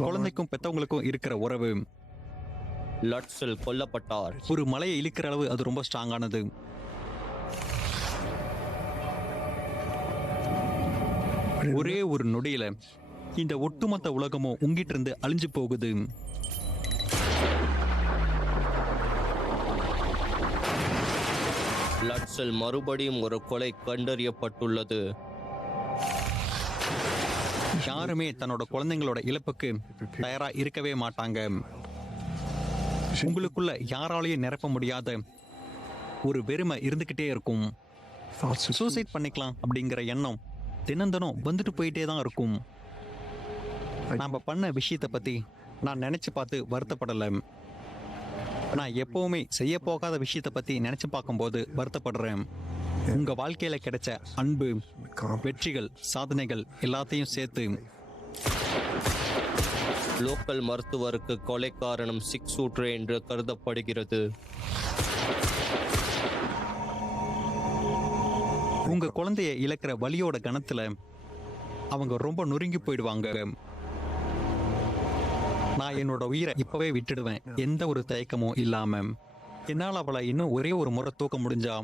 குழந்தைக்கும் பெத்தவங்களுக்கும் இருக்கிற உறவு. லட்சல் கொல்லப்பட்டார். ஒரு மலையை இழுக்கிற அளவு அது ரொம்ப ஸ்ட்ராங்கானது. ஒரே ஒரு நொடியில இந்த ஒட்டுமொத்த உலகமும் உங்கிட்டு இருந்து அழிஞ்சு போகுது. லட்சல் மறுபடியும் ஒரு கொலை கண்டறியப்பட்டுள்ளது. யாருமே தன்னோட குழந்தைங்களோட இழப்புக்கு தயாரா இருக்கவே மாட்டாங்க. உங்களுக்குள்ள யாராலையும் நிரப்ப முடியாத ஒரு வெறுமை இருந்துகிட்டே இருக்கும். சூசைட் பண்ணிக்கலாம் அப்படிங்கிற எண்ணம் தினந்தனம் வந்துட்டு போயிட்டே தான் இருக்கும். நாம பண்ண விஷயத்தை பத்தி நான் நினைச்சு பார்த்து வருத்தப்படலை. நான் எப்பவுமே செய்ய போகாத விஷயத்தை பத்தி நினைச்சு பார்க்கும்போது வருத்தப்படுறேன். உங்க வாழ்க்கையில கிடைச்ச அன்பு, வெற்றிகள், சாதனைகள் எல்லாத்தையும் சேர்த்து. லோக்கல் மருத்துவருக்கு கொலை காரணம் 6 சூட்ரே என்று கருதப்படுகிறது. உங்க குழந்தைய இழக்கிற வலியோட கணத்துல அவங்க ரொம்ப நொறுங்கி போயிடுவாங்க. நான் என்னோட உயிரை இப்பவே விட்டுடுவேன், எந்த ஒரு தயக்கமும் இல்லாம. என்னால் அவளை இன்னும் ஒரே ஒரு முறை தூக்க முடிஞ்சா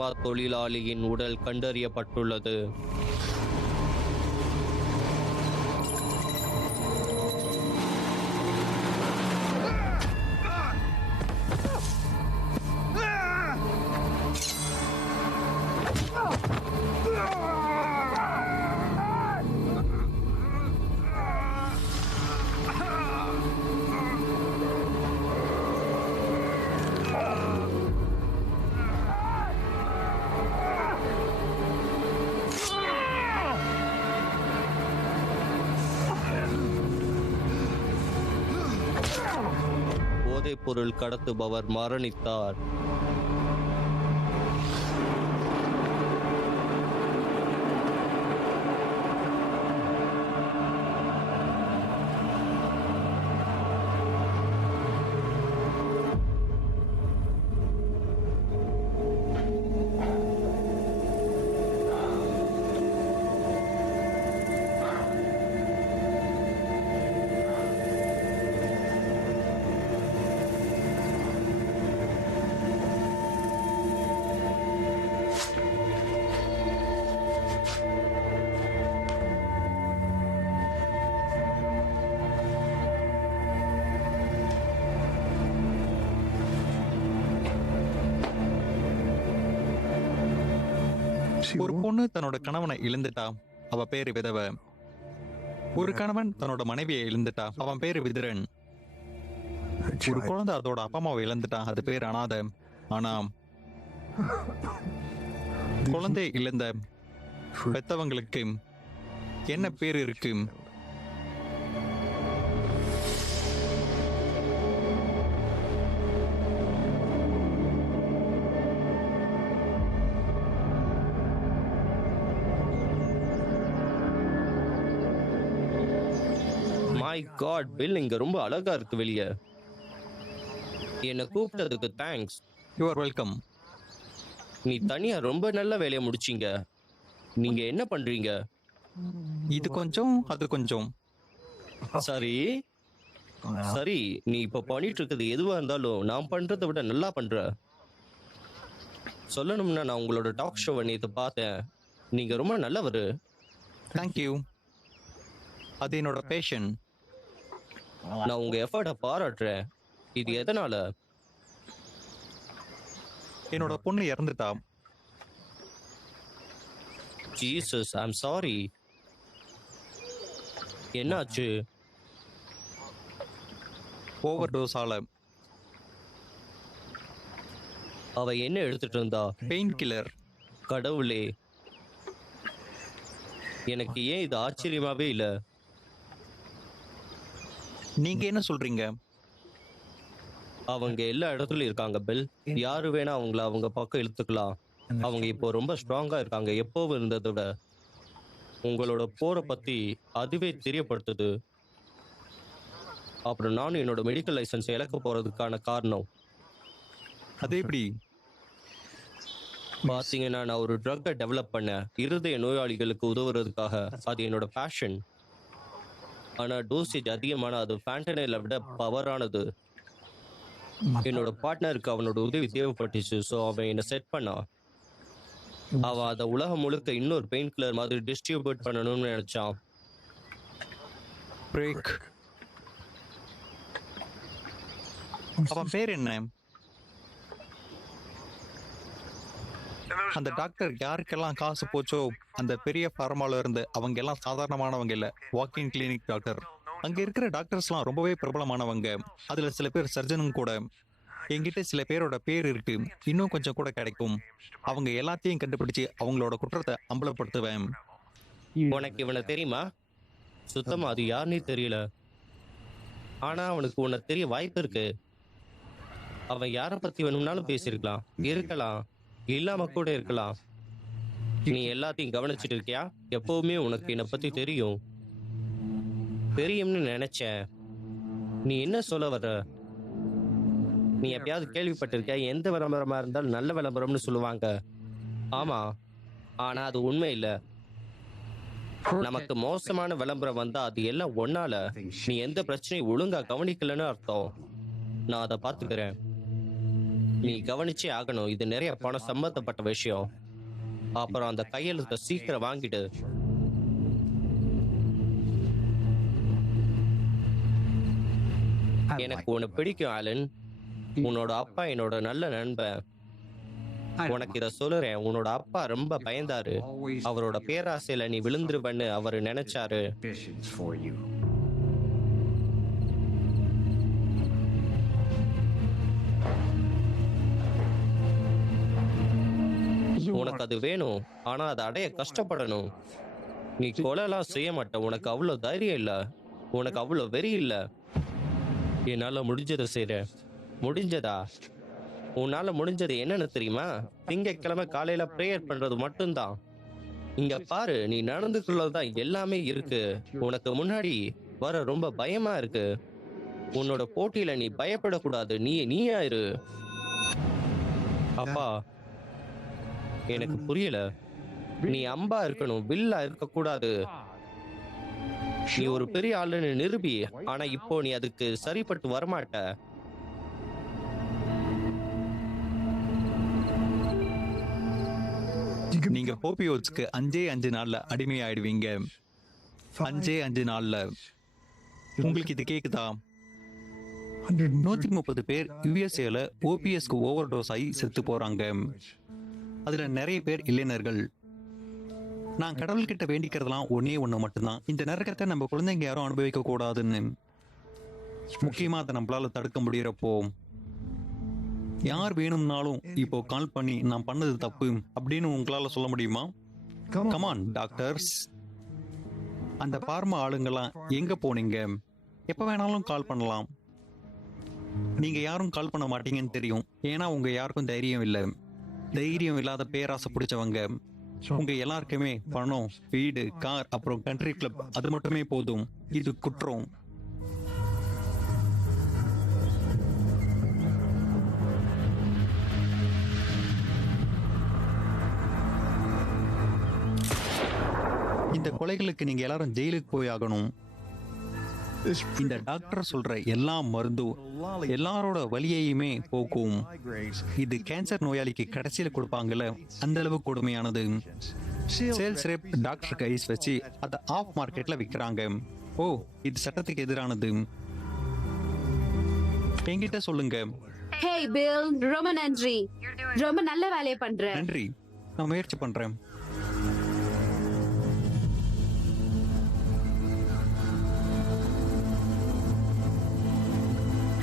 மர்ம தொழிலாளியின் உடல் கண்டறியப்பட்டுள்ளது. போதைப் பொருள் கடத்துபவர் மரணித்தார். ஒரு பொண்ணு தன்னோட கணவனை இழந்துட்டா, அவ பேரு விதவ. ஒரு கணவன் தன்னோட மனைவியை இழந்துட்டா, அவன் பேரு விதுரன். ஒரு குழந்தை அதோட அப்பா அம்மாவை இழந்துட்டா, அது பேர் அனாதை. ஆனா குழந்தை இழந்த பெத்தவங்களுக்கு என்ன பேர் இருக்கு? மை காட் பில், இங்க ரொம்ப அழகா இருக்கு வெளியே. என்னை கூப்பிட்டதுக்கு தேங்க்ஸ். You are welcome. நீ தனியா ரொம்ப நல்ல வேலையை முடிச்சீங்க. நீங்க என்ன பண்றீங்க? இது கொஞ்சம், அது கொஞ்சம். சரி சரி, நீ இப்ப பண்ணிட்டு இருக்கிறது எதுவா இருந்தாலும் நான் பண்றதை விட நல்லா பண்ற. சொல்லணும்னா நான் உங்களோட டாக் ஷோவை நேற்று பார்த்தேன். நீங்க ரொம்ப நல்லவர். தேங்க்யூ. அது என்னோட பேஷன். நான் உங்க எஃபர்ட்டை பாராட்டுறேன். இது எதனால? என்னோட பொண்ணு இறந்துட்டா. Jesus, I'm sorry. என்னாச்சு? ஓவர் டோஸால. அவ என்ன எடுத்துட்டு இருந்தா? Pain killer. கடவுளே, எனக்கு ஏன் இது ஆச்சரியமாவே இல்ல. நீங்க என்ன சொல்றீங்க? அவங்க எல்லா இடத்துலயும் இருக்காங்க பெல். யாரு வேணா அவங்கள அவங்க பக்கம் இழுத்துக்கலாம். அவங்க இப்போ ரொம்ப ஸ்ட்ராங்கா இருக்காங்க, எப்பவும் இருந்ததை விட. உங்களோட போரை பத்தி அதுவே தெரியப்படுத்துது. அப்புறம் நானும் என்னோட மெடிக்கல் லைசன்ஸ் இழக்க போறதுக்கான காரணம் அது எப்படி? பாத்தீங்கன்னா, நான் ஒரு ட்ரக்கை டெவலப் பண்ணேன் இருதய நோயாளிகளுக்கு உதவுறதுக்காக. அது என்னோட பேஷன். ஆனா டோசேஜ் அதிகமான அது ஃபேண்டனைலை விட பவரானது. என்னோட பார்ட்னருக்கு அவனோட உதவி தேவைப்பட்டுச்சு. ஸோ அவன் என்னை செட் பண்ணான். அவன் அதை உலகம் முழுக்க இன்னொரு பெயின் கில்லர் மாதிரி டிஸ்ட்ரிபியூட் பண்ணணும்னு நினைச்சான். பிரேக். அவன் பேர் என்ன? அந்த டாக்டர் யாருக்கெல்லாம் காசு போச்சோ அந்த பெரிய ஃபார்மால இருந்து அவங்க எல்லாம் சாதாரணமானவங்க இல்ல, வாக்கிங் கிளினிக் டாக்டர். அங்க இருக்கிற டாக்டர்ஸ்லாம் ரொம்பவே பிரபலமானவங்க. அதுல சில பேர் சர்ஜனும் கூட. என்கிட்ட சில பேரோட பேர் இருக்கு, இன்னும் கொஞ்சம் கூட கிடைக்கும். அவங்க எல்லாத்தையும் கண்டுபிடிச்சு அவங்களோட குற்றத்தை அம்பலப்படுத்துவேன். உனக்கு இவனை தெரியுமா? சுத்தமா அது யாருன்னே தெரியல. ஆனா அவனுக்கு உன்னை தெரிய வாய்ப்பு இருக்கு. அவன் யாரை பத்தி வேணும்னாலும் பேசியிருக்கலாம், இருக்கலாம், இல்லாம கூட இருக்கலாம். நீ எல்லாத்தையும் கவனிச்சுட்டு இருக்கியா? எப்பவுமே உனக்கு என்னை பத்தி தெரியும். தெரியும்னு நினைச்சேன். நீ என்ன சொல்ல வர்ற? நீ எப்பயாவது கேள்விப்பட்டிருக்க, எந்த விளம்பரமா இருந்தாலும் நல்ல விளம்பரம்னு சொல்லுவாங்க. ஆமா, ஆனா அது உண்மை இல்லை. நமக்கு மோசமான விளம்பரம் வந்தா அது எல்லாம் ஒன்னால நீ எந்த பிரச்சனையும் ஒழுங்கா கவனிக்கலன்னு அர்த்தம். நான் அதை பாத்துக்கிறேன். நீ கவனிச்சே ஆகணும். இது நிறைய பணம் சம்பந்தப்பட்ட விஷயம். அப்புறம் அந்த கையெழுத்தை சீக்கிரம் வாங்கிட்டு. எனக்கு உன்னை பிடிக்கும் ஆலன். உன்னோட அப்பா என்னோட நல்ல நண்பன். உனக்கு இத சொல்லுறேன். உன்னோட அப்பா ரொம்ப பயந்தாரு. அவரோட பேராசையில நீ விழுந்துருவன்னு அவரு நினைச்சாரு. உனக்கு அது வேணும், ஆனா அதை அடைய கஷ்டப்படணும். நீ கொலைலாம் செய்ய மாட்ட. உனக்கு அவ்வளவு தைரியம் இல்ல, உனக்கு அவ்வளவு வெறி இல்ல. என்னால முடிஞ்சதை செய்றேன். முடிஞ்சதா? உன்னால முடிஞ்சது என்னன்னு தெரியுமா? திங்கட்கிழமை காலையில பிரேயர் பண்றது மட்டும்தான். இங்க பாரு, நீ நடந்துக்குள்ளதான் எல்லாமே இருக்கு. உனக்கு முன்னாடி வர ரொம்ப பயமா இருக்கு. உன்னோட போட்டியில நீ பயப்படக்கூடாது. நீயா இரு. அப்பா, எனக்கு புரியல. நீ அம்பா இருக்கணும், வில்லா இருக்க கூடாது. நீ ஒரு பெரிய ஆளுன்னு நிரூபி. ஆனா இப்போ நீ அதுக்கு சரிப்பட்டு வரமாட்ட. நீங்க ஓபியோட்ஸ்க்கு 5 நாள்ல அடிமையாயிடுவீங்க. 5 நாள்ல. உங்களுக்கு இது கேக்குதா? 130 பேர் யுஎஸ்ஏல ஓபிஎஸ்க்கு ஓவர் டோஸ் ஆகி செத்து போறாங்க. அதுல நிறைய பேர் இளைஞர்கள். நான் கடவுள்கிட்ட வேண்டிக்கிறதுலாம் ஒன்னே ஒண்ணு மட்டும்தான். இந்த நரகத்தை நம்ம குழந்தைங்க யாரும் அனுபவிக்க கூடாதுன்னு. முக்கியமா அதை நம்மளால தடுக்க முடியறப்போ யார் வேணும்னாலும் இப்போ கால் பண்ணி நான் பண்ணது தப்பு அப்படின்னு உங்களால சொல்ல முடியுமா? Come on doctors. அந்த பார்மா ஆளுங்கெல்லாம் எங்க போனீங்க? எப்ப வேணாலும் கால் பண்ணலாம். நீங்க யாரும் கால் பண்ண மாட்டீங்கன்னு தெரியும். ஏன்னா உங்க யாருக்கும் தைரியம் இல்லை. தைரியம் இல்லாத பேராசை பிடிச்சவங்க. உங்க எல்லாருக்குமே பணம், வீடு, கார், அப்புறம் கண்ட்ரி கிளப், அது மட்டுமே போதும். இது குற்றம். இந்த கொலைகளுக்கு நீங்க எல்லாரும் ஜெயிலுக்கு போய் ஆகணும். இந்த டாக்டர் சொல்ற எல்லா மருந்தும் எல்லாரோட வலியையுமே போக்கும். இது கேன்சர் நோயாளிக்கு கடைசியில கொடுப்பாங்கல்ல, அந்த அளவு கொடுமையானது. சேல்ஸ் ரெப் டாக்டருக்கு ஐஸ் வச்சு அதை ஆஃப் மார்க்கெட்ல விற்கிறாங்க. ஓ, இது சட்டத்துக்கு எதிரானது. என்கிட்ட சொல்லுங்க. ஹே பில், ரொம்ப நன்றி. ரொம்ப நல்ல வேலையை பண்ற. நன்றி, நான் முயற்சி பண்றேன்.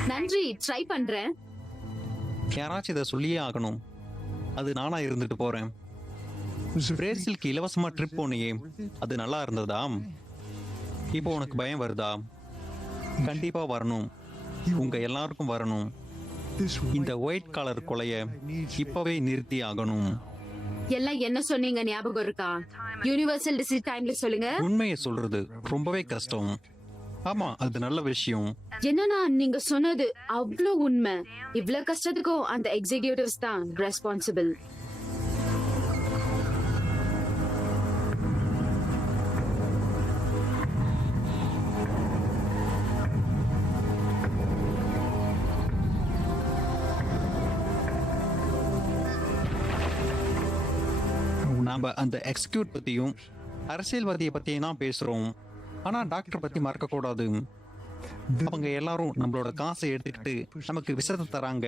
நன்றி, ட்ரை பண்றேன். யாராச்சும் இதை சொல்லியே ஆகணும். அது நானா இருந்துட்டு போறேன். பிரேசிலுக்கு இலவசமா ட்ரிப் போனியே, அது நல்லா இருந்ததா? இப்போ உனக்கு பயம் வருதா? கண்டிப்பா வரணும். உங்க எல்லாருக்கும் வரணும். இந்த ஒயிட் காலர் கொலைய இப்பவே நிறுத்தி ஆகணும். எல்லாம் என்ன சொன்னீங்க ஞாபகம் இருக்கா? யுனிவர்சல் டிசிட் டைம்ல சொல்லுங்க. உண்மையை சொல்றது ரொம்பவே கஷ்டம். ஆமா, அது நல்ல விஷயம். என்னன்னா நீங்க சொன்னது அவ்வளவு உண்மை. இவ்வளவு கஷ்டத்துக்கும் அந்த எக்ஸிகியூட்டிவ்ஸ் தான் ரெஸ்பான்சிபிள். நாம அந்த எக்ஸிக்யூட் பத்தியும் அரசியல்வாதியை பத்தியும் தான் பேசுறோம். ஆனா டாக்டர் பத்தி மறக்க கூடாது. அவங்க எல்லாரும் நம்மளோட காசை எடுத்துக்கிட்டு நமக்கு விஷத்தை தராங்க.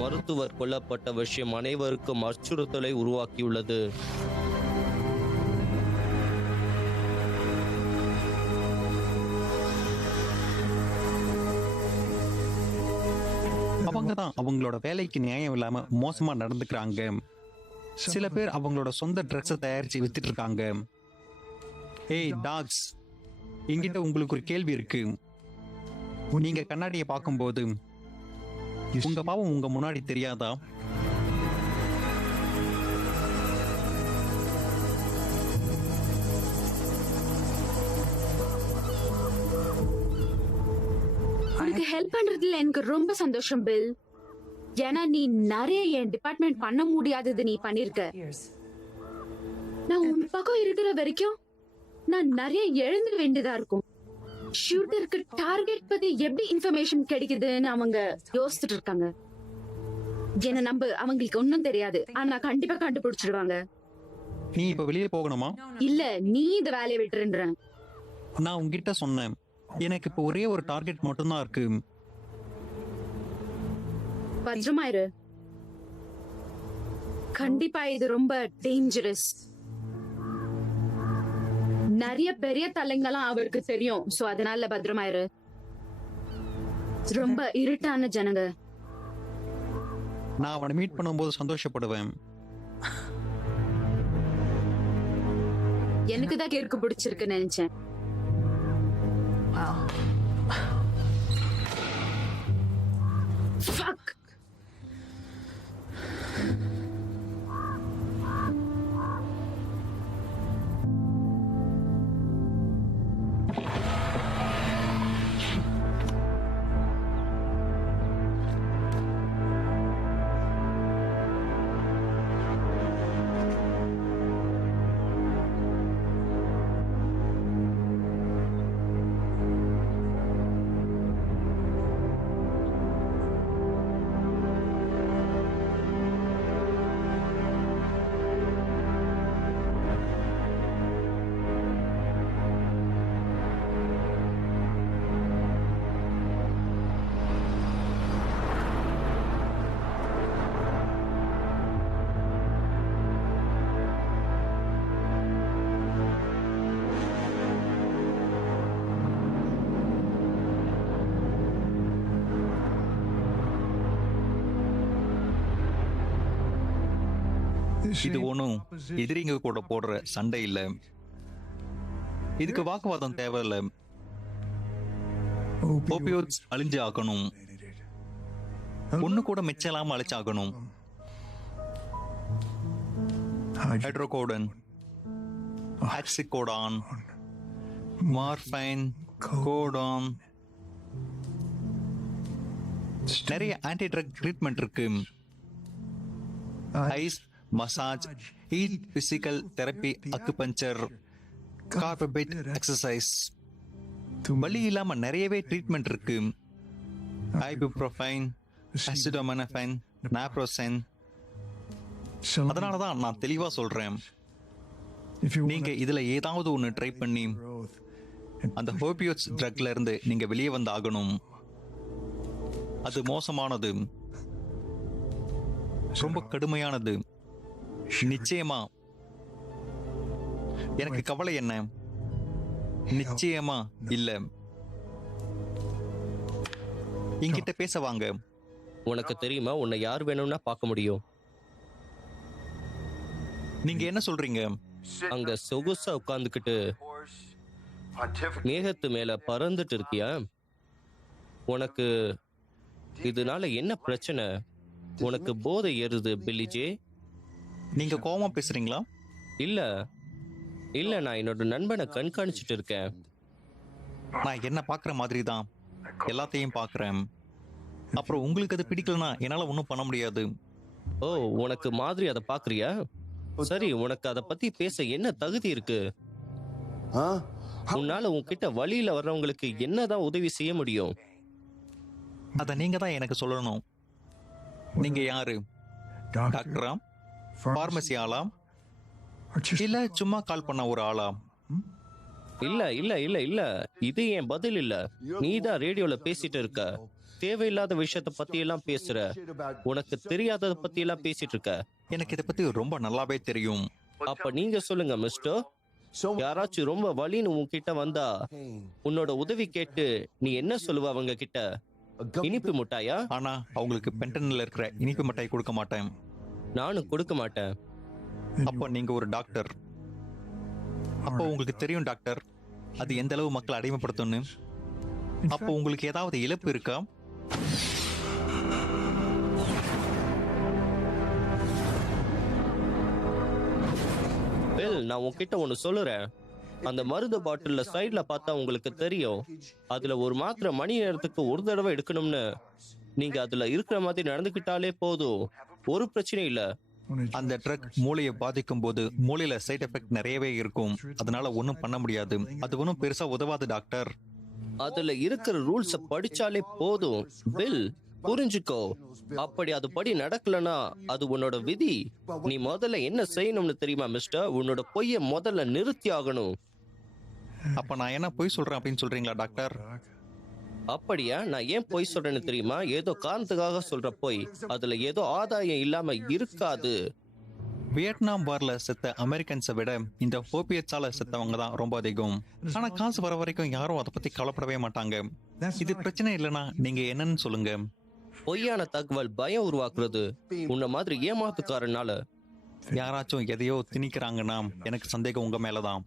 மருத்துவர் கொல்லப்பட்ட விஷயம் அனைவருக்கும் அச்சுறுத்தலை உருவாக்கியுள்ளது. அவங்க தான் அவங்களோட வேலைக்கு நியாயம் இல்லாம மோசமா நடந்துக்கிறாங்க. சில பேர் அவங்களோட சொந்த ட்ரக்ஸை தயாரிச்சு வித்துட்டு இருக்காங்க. ஏய் டாக்ஸ், என்கிட்ட உங்களுக்கு ஒரு கேள்வி இருக்கு. நீங்க கண்ணாடியை பார்க்கும்போது உங்க பாவம் உங்க முன்னாடி தெரியாதா? ஹெல்ப் பண்றதுல எனக்கு ரொம்ப சந்தோஷம் பில். ஏன்னா நீ நிறைய என் டிபார்ட்மெண்ட் பண்ண முடியாதது நீ பண்ணிருக்க. நான் உன் பக்கம் இருக்கிற வரைக்கும் நான் நிறைய எழுந்துட வேண்டியதா இருக்கும். ஷூட்டருக்கு டார்கெட் பத்தி எப்படி இன்ஃபர்மேஷன் கிடைக்குதுன்னு அவங்க யோசிச்சுட்டு இருக்காங்க. என்ன நம்ப, அவங்களுக்கு ஒன்னும் தெரியாது, ஆனா கண்டிப்பா கண்டுபிடிச்சிடுவாங்க. நீ இப்ப வெளியே போகணுமா? இல்ல, நீ இந்த வேலையை விட்டுருன்ற. நான் உங்ககிட்ட சொன்னேன், எனக்கு இப்ப ஒரே ஒரு டார்கெட் மட்டும்தான் இருக்கு. பத்திரமாயிரு. கண்டிப்பா இது ரொம்ப டேஞ்சரஸ். நிறைய பெரிய தலைங்கெல்லாம் அவருக்கு தெரியும். சோ அதனால பத்திரமாயிரு. ரொம்ப இருட்டான ஜனங்க. நான் அவனை மீட் பண்ணும்போது சந்தோஷப்படுவேன். எனக்கு தான் கிறுக்கு பிடிச்சிருக்குன்னு நினைச்சேன். Fuck. இது ஒண்ணும் எதிரிங்க கூட போடுற சண்டை இல்ல. இதுக்கு வாக்குவாதம் தேவையில்ல. ஓபியோட்ஸ் அழிஞ்சு ஆகணும். ஒண்ணு கூட மிச்சலாம அழிச்சாகணும். ஹைட்ரோகோடன், ஆக்சிகோடான், மார்ஃபைன், கோடான், நிறைய ஆன்டி ட்ரக் ட்ரீட்மெண்ட் இருக்கு. Ice massage, heat physical therapy, acupuncture, கார்பபேட் எக்ஸசைஸ், வலி இல்லாம நிறையவே ட்ரீட்மெண்ட் இருக்கு. ஐபுப்ரோஃபைன், அசிடோமனஃபைன், நாப்ரோசைன். அதனாலதான் நான் தெளிவா சொல்றேன், நீங்க இதுல ஏதாவது ஒண்ணு ட்ரை பண்ணி அந்த ஹோபியோட்ஸ் ட்ரக்ல இருந்து நீங்க வெளியே வந்து ஆகணும். அது மோசமானது, ரொம்ப கடுமையானது. நிச்சயமா எனக்கு கவலை என்ன? நிச்சயமா இல்ல. என்கிட்ட பேச வாங்க. உனக்கு தெரியுமா, உன்னை யார் வேணும்னா பார்க்க முடியும். நீங்க என்ன சொல்றீங்க? அங்க சொகுசா உட்கார்ந்துக்கிட்டு மேகத்து மேல பறந்துட்டு இருக்கியா? உனக்கு இதனால என்ன பிரச்சனை? உனக்கு போதை ஏறுது பில்லிஜே? நீங்க கோவமா பேசுறீங்களா? இல்ல இல்ல, நான் என்னோட நண்பனை கண்காணிச்சுட்டு இருக்கேன். நான் என்ன பாக்குற மாதிரி தான் எல்லாத்தையும் பாக்குறேன். அப்புறம் உங்களுக்கு அது பிடிக்கலனா என்னால ஒன்றும் பண்ண முடியாது. ஓ, உனக்கு மாதிரி அதை பாக்குறியா? சரி, உனக்கு அதை பத்தி பேச என்ன தகுதி இருக்கு? உன்னால உன்கிட்ட வழியில வர்றவங்களுக்கு என்னதான் உதவி செய்ய முடியும்? அத நீங்க தான் எனக்கு சொல்லணும். நீங்க யாரு? டாக்டரா, பார்மசி ஆளா, இல்ல சும்மா கால் பண்ண ஒரு ஆளா? இல்ல இல்ல இல்ல இல்ல, இது என் பதில் இல்ல. நீதான் ரேடியோல பேசிட்டு இருக்க. தேவையில்லாத விஷயத்த பத்தி எல்லாம் பேசுற. உனக்கு தெரியாதத பத்தி எல்லாம் பேசிட்டு இருக்க. எனக்கு இதை பத்தி ரொம்ப நல்லாவே தெரியும். அப்ப நீங்க சொல்லுங்க மிஸ்டர், யாராச்சும் ரொம்ப வலின்னு உன்கிட்ட வந்தா உன்னோட உதவி கேட்டு நீ என்ன சொல்லுவ அவங்க கிட்ட? இனிப்பு மிட்டாயா? ஆனா அவங்களுக்கு பென்டனில் இருக்கிற இனிப்பு மிட்டாய் கொடுக்க மாட்டேன். நானும் கொடுக்க மாட்டேன். அப்போ நீங்க ஒரு டாக்டர். அப்போ உங்களுக்கு தெரியும் டாக்டர், அது எந்த அளவு மக்களை அடிமைப்படுத்தும்னு. அப்போ உங்களுக்கு ஏதாவது இழப்பு இருக்கா? வெல், நான் உன்கிட்ட ஒன்னு சொல்லுறேன். அந்த மருந்து பாட்டில்ல சைடுல பார்த்தா உங்களுக்கு தெரியும். அதுல ஒரு மாத்திரை மணி நேரத்துக்கு ஒரு தடவை எடுக்கணும்னு. நீங்க அதுல இருக்கிற மாதிரி நடந்துக்கிட்டாலே போதும், ஒரு பிரச்சனையும் இல்ல. அந்த ட்ரக் மூளையை பாதிக்கும் போது மூளையில சைடு எஃபெக்ட் நிறையவே இருக்கும். அதனால ஒன்றும் பண்ண முடியாது. அது ஒன்றும் பெருசா உதவாது டாக்டர். அதுல இருக்கிற ரூல்ஸ படிச்சாலே போதும் பில், புரிஞ்சுக்கோ. அப்படி அது படி நடக்கலனா அது உன்னோட விதி. நீ முதல்ல என்ன செய்யணும்னு தெரியுமா மிஸ்டர்? உன்னோட பொய்ய முதல்ல நிறுத்தி ஆகணும். அப்ப நான் என்ன பொய் சொல்றேன் அப்படின்னு சொல்றீங்களா டாக்டர்? அப்படியா? நான் ஏன் பொய் சொல்றேன்னு தெரியுமா? ஏதோ காரணத்துக்காக சொல்ற பொய். அதுல ஏதோ ஆதாயம் இல்லாம இருக்காது. வியட்நாம் வார்ல செத்த அமெரிக்கன்ஸை விட இந்த ஓபியட்ஸால செத்தவங்க தான் ரொம்ப அதிகம். ஆனா காசு வர வரைக்கும் யாரும் அதை பத்தி கவலைப்படவே மாட்டாங்க. இது பிரச்சனை இல்லைன்னா நீங்க என்னன்னு சொல்லுங்க. பொய்யான தகவல் பயம் உருவாக்குறது. உன்ன மாதிரி ஏமாத்துக்காரனால. யாராச்சும் எதையோ திணிக்கிறாங்கன்னா எனக்கு சந்தேகம் உங்க மேலதான்.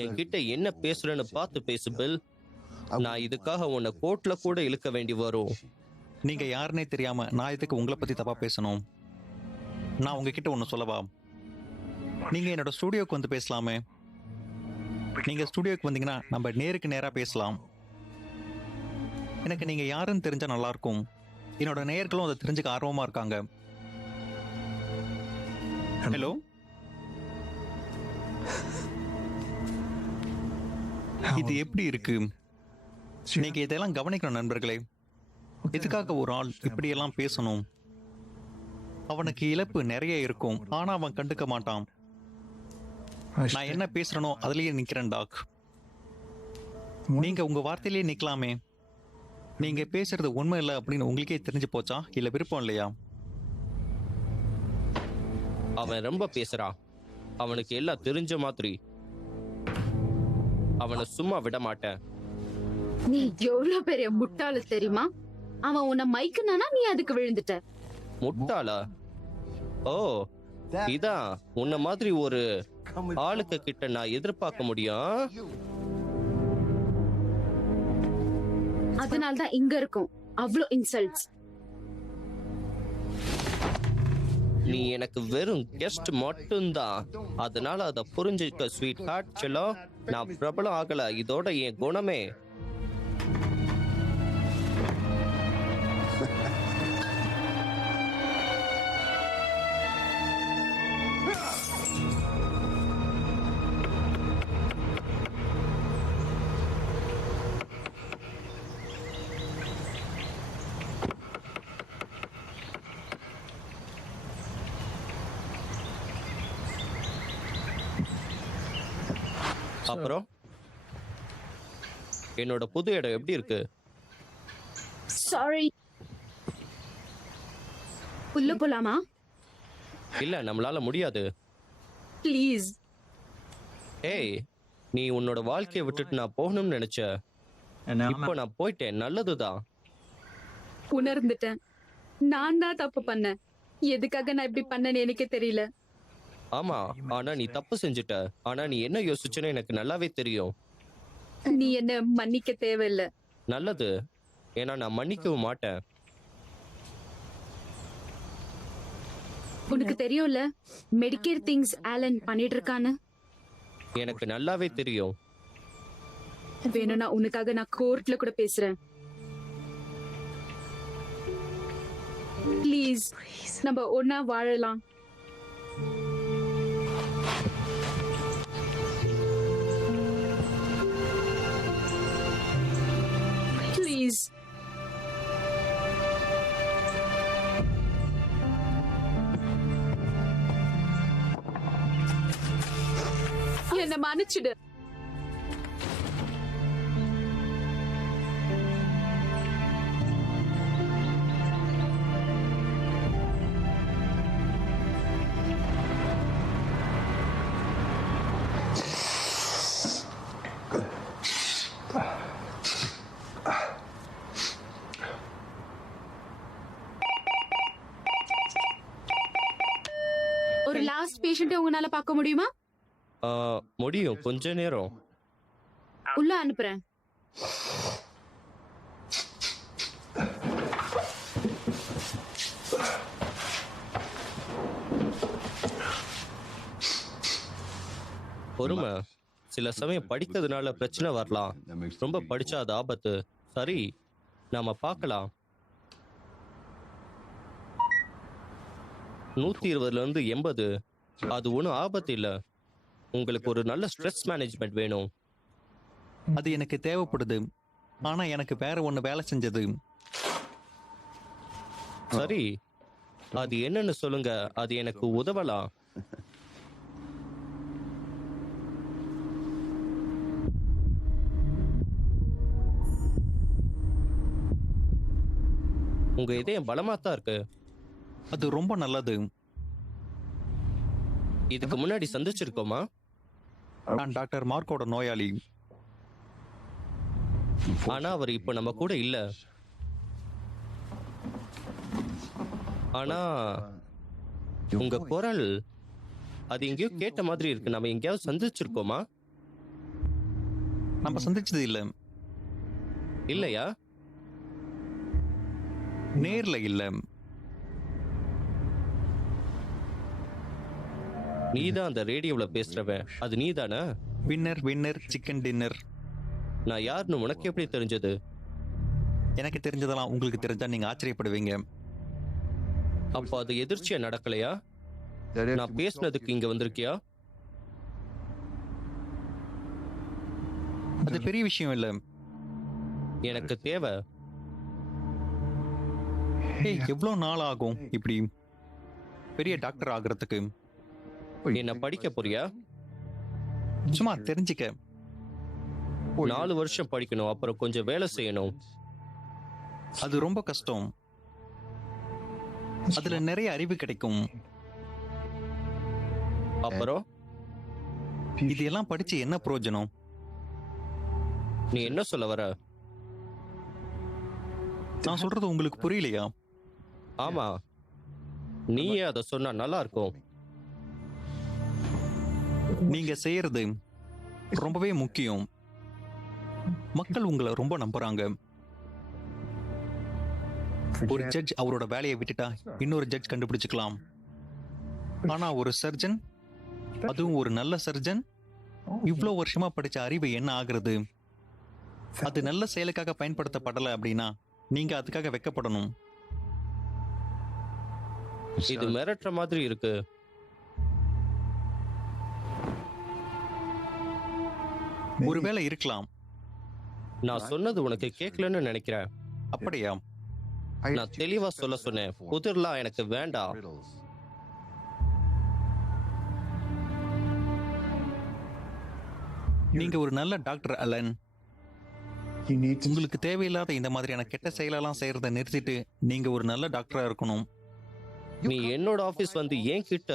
என்கிட்ட என்ன பேசுறேன்னு பார்த்து பேசு பில். நான் இதுக்காக உன்னை கோர்ட்ல கூட இழுக்க வேண்டி வரும். நீங்க யாருன்னே தெரியாம நான் இதுக்கு உங்களை பத்தி தப்பா பேசணும்? நான் உங்ககிட்ட ஒண்ணு சொல்லவா? நீங்க என்னோட ஸ்டுடியோக்கு வந்து பேசலாமே. நீங்க ஸ்டுடியோக்கு வந்தீங்கன்னா நம்ம நேருக்கு நேரா பேசலாம். எனக்கு நீங்க யாருன்னு தெரிஞ்சா நல்லா இருக்கும். என்னோட நேயர்களும் அதை தெரிஞ்சுக்க ஆர்வமா இருக்காங்க. ஹலோ, இது எப்படி இருக்கு? நீங்க இதெல்லாம் கவனிக்கணும் நண்பர்களே. எதுக்காக ஒரு ஆள் இப்படியெல்லாம் பேசணும்? அவனுக்கு இழப்பு நிறைய இருக்கும், ஆனா அவன் கண்டுக்க மாட்டான். நான் என்ன பேசுறனோ அதுலயே நிக்கிறேன் டாக். நீங்க உங்க வார்த்தையிலேயே நிக்கலாமே. நீங்க பேசுறது உண்மை இல்லை அப்படின்னு உங்களுக்கே தெரிஞ்சு போச்சா, இல்ல விருப்பம் இல்லையா? அவன் ரொம்ப பேசுறான். அவனுக்கு எல்லாம் தெரிஞ்ச மாதிரி. அவனை சும்மா விட மாட்டேன். நீ எவ்வளவு பெரிய முட்டாளு தெரியுமா? அவன் உன்னை மைக்குனானா நீ அதுக்கு விழுந்துட்ட. முட்டாளா? ஓ, இதான் உன்ன மாதிரி ஒரு ஆளுக்கு கிட்ட நான் எதிர்பார்க்க முடியும். அதனால்தான் இங்க இருக்கும் அவ்வளோ இன்சல்ட்ஸ். நீ எனக்கு வெறும் கெஸ்ட் மட்டும்தான். அதனால அதை புரிஞ்சுக்க ஸ்வீட் ஹார்ட் செல்லம். நான் பிரபலம் ஆகல, இதோட என் குணமே. அப்புறம் என்னோட புது இடம் எப்படி இருக்கு? சாரி. உள்ள போலாமா? இல்ல, நம்மளால முடியாது. ப்ளீஸ். ஏய், நீ உன்னோட வாழ்க்கையை விட்டுட்டு நான் போகணும்னு நினைச்ச. இப்போ நான் போயிட்டேன். நல்லதுதான். உணர்ந்துட்டேன். நான் தான் தப்பு பண்ணேன். எதுக்காக நான் இப்படி பண்ணேன்னு எனக்கே தெரியல. ஆமா, ஆனா நீ தப்பு செஞ்சுட்ட. ஆனா நீ என்ன யோசிச்சுன்னு எனக்கு நல்லாவே தெரியும். நீ என்ன மன்னிக்க தேவையில்லை. நல்லது, ஏன்னா நான் மன்னிக்கவும் மாட்டேன். உனக்கு தெரியும்ல மெடிக்கேர் திங்ஸ் ஆலன் பண்ணிட்டு இருக்கான்னு. எனக்கு நல்லாவே தெரியும். வேணும்னா உனக்காக நான் கோர்ட்ல கூட பேசுறேன். ப்ளீஸ், நம்ம ஒன்னா வாழலாம். ப்ளீஸ். என்ன மன்னிச்சிடு. ஒரு லாஸ்ட் பேஷண்ட்டை உங்களால பார்க்க முடியுமா? முடியும், கொஞ்ச நேரம். உள்ள அனுப்புறேன். பொறுமை. சில சமயம் படிக்கிறதுனால பிரச்சனை வரலாம். ரொம்ப படிச்சா அது ஆபத்து. சரி, நாம பார்க்கலாம். 120ல இருந்து 80 அது ஒன்றும் ஆபத்து இல்லை. உங்களுக்கு ஒரு நல்ல ஸ்ட்ரெஸ் மேனேஜ்மெண்ட் வேணும். அது எனக்கு தேவைப்படுது. ஆனா எனக்கு வேற ஒண்ணு வேலை செஞ்சது. சரி, அது என்னன்னு சொல்லுங்க. அது எனக்கு உதவலாம். உங்க இதயம் பலமா தான் இருக்கு. அது ரொம்ப நல்லது. இதுக்கு முன்னாடி சந்திச்சிருக்கோமா? நான் டாக்டர் மார்க்கோட நோயாளி. ஆனா அவர் இப்ப நம்ம கூட இல்ல. ஆனா உங்க குரல் அது எங்கேயோ கேட்ட மாதிரி இருக்கு. நம்ம எங்கேயாவது சந்திச்சிருக்கோமா? நம்ம சந்திச்சது இல்ல. இல்லையா? நேர்ல இல்ல. நீதான் அந்த ரேடியோல பேசுறவன். அது நீதானே? Winner winner chicken dinner. நான் யாருன்னு உனக்கு எப்படி தெரிஞ்சது? எனக்கு தெரிஞ்சதெல்லாம் உங்களுக்கு தெரிஞ்சா நீங்க ஆச்சரியப்படுவீங்க. அப்போ அது எதிர்ச்சியா நடக்கலையா? நான் பேசுனதுக்கு இங்க வந்திருக்கியா? அது பெரிய விஷயம் இல்ல. எனக்கு தேவை. ஏய், எவ்வளவு நாள் ஆகும் இப்படி பெரிய டாக்டர் ஆகுறதுக்கு? என்ன படிக்க போறியா? சும்மா தெரிஞ்சுக்க. 4 வருஷம் படிக்கணும். அப்புறம் கொஞ்சம் வேலை செய்யணும். அது ரொம்ப கஷ்டம். அதுல நிறைய அறிவு கிடைக்கும். அப்புறம் இது எல்லாம் படிச்சு என்ன பிரயோஜனம்? நீ என்ன சொல்ல வர? நான் சொல்றது உங்களுக்கு புரியலையா? ஆமா, நீயே அதை சொன்னா நல்லா இருக்கும். நீங்க செய்யறது ரொம்பவே முக்கியம். மக்கள் உங்களை ரொம்ப நம்புறாங்க. ஒரு ஜட்ஜ் அவரோட வேலையை விட்டுட்டா இன்னொரு ஜட்ஜ் கண்டுபிடிச்சுக்கலாம். ஆனா ஒரு சர்ஜன், அதுவும் ஒரு நல்ல சர்ஜன், இவ்வளவு வருஷமா படிச்ச அறிவு என்ன ஆகுறது? அது நல்ல செயலுக்காக பயன்படுத்தப்படல அப்படின்னா நீங்க அதுக்காக வெக்கப்படணும். இது மிரட்டுற மாதிரி இருக்கு. ஒருவேளை இருக்கலாம். நான் சொன்னது உனக்கு கேட்கலன்னு நினைக்கிறேன். அப்படியா? நான் தெளிவா சொல்ல சொன்னேன். புதிர்லாம் எனக்கு வேண்டாம். நீங்க ஒரு நல்ல டாக்டர் அலன். உங்களுக்கு தேவையில்லாத இந்த மாதிரியான கெட்ட செயலெல்லாம் செய்யறத நிறுத்திட்டு நீங்க ஒரு நல்ல டாக்டரா இருக்கணும். நீ என்னோட ஆபீஸ் வந்து என் கிட்ட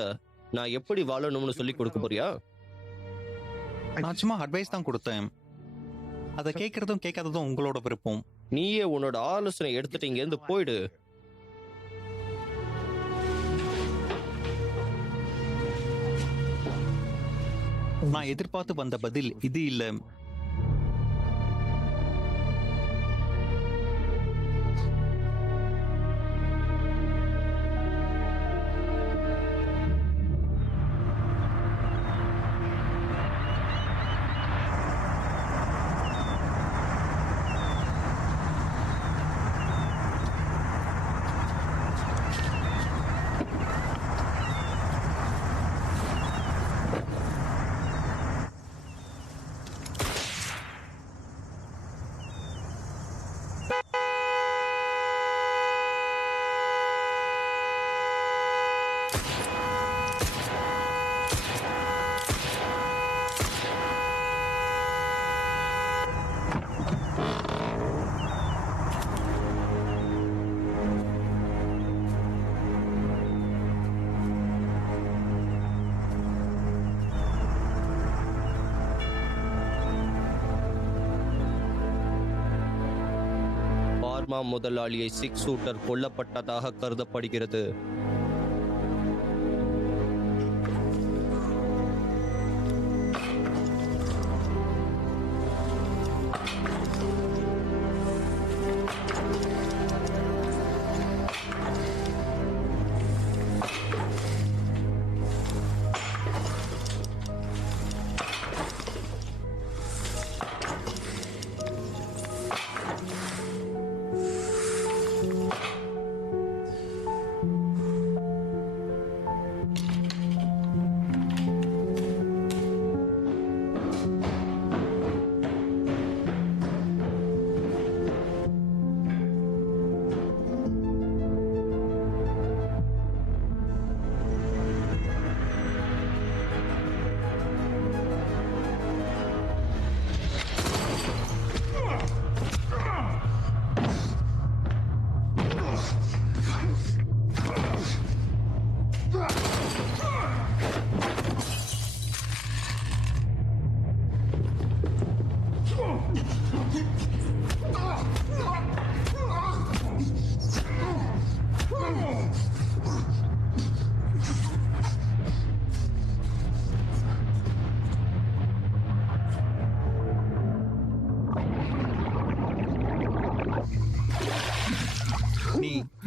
நான் எப்படி வாழணும்னு சொல்லி கொடுக்க போறியா? நான் சும்மா அட்வைஸ் தான் கொடுத்தேன். அதை கேட்கறதும் கேட்காததும் உங்களோட விருப்பம். நீயே உன்னோட ஆலோசனை எடுத்துட்டு இங்க இருந்து போயிடு. நான் எதிர்பார்த்து வந்த பதில் இது இல்ல. பார்மா முதலாளியை 6 ஷூட்டர் கொல்லப்பட்டதாக கருதப்படுகிறது.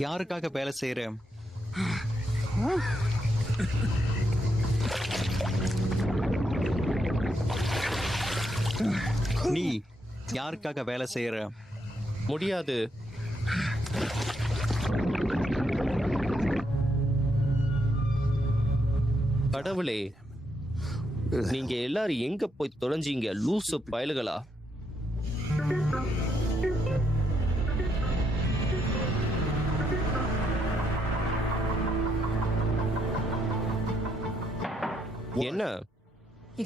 யாருக்காக வேலை செய்யற? நீ யாருக்காக வேலை செய்யற? முடியாது. கடவுளே, நீங்க எல்லாரும் எங்க போய் தொலைஞ்சீங்க லூசு பயலுகளா? என்ன?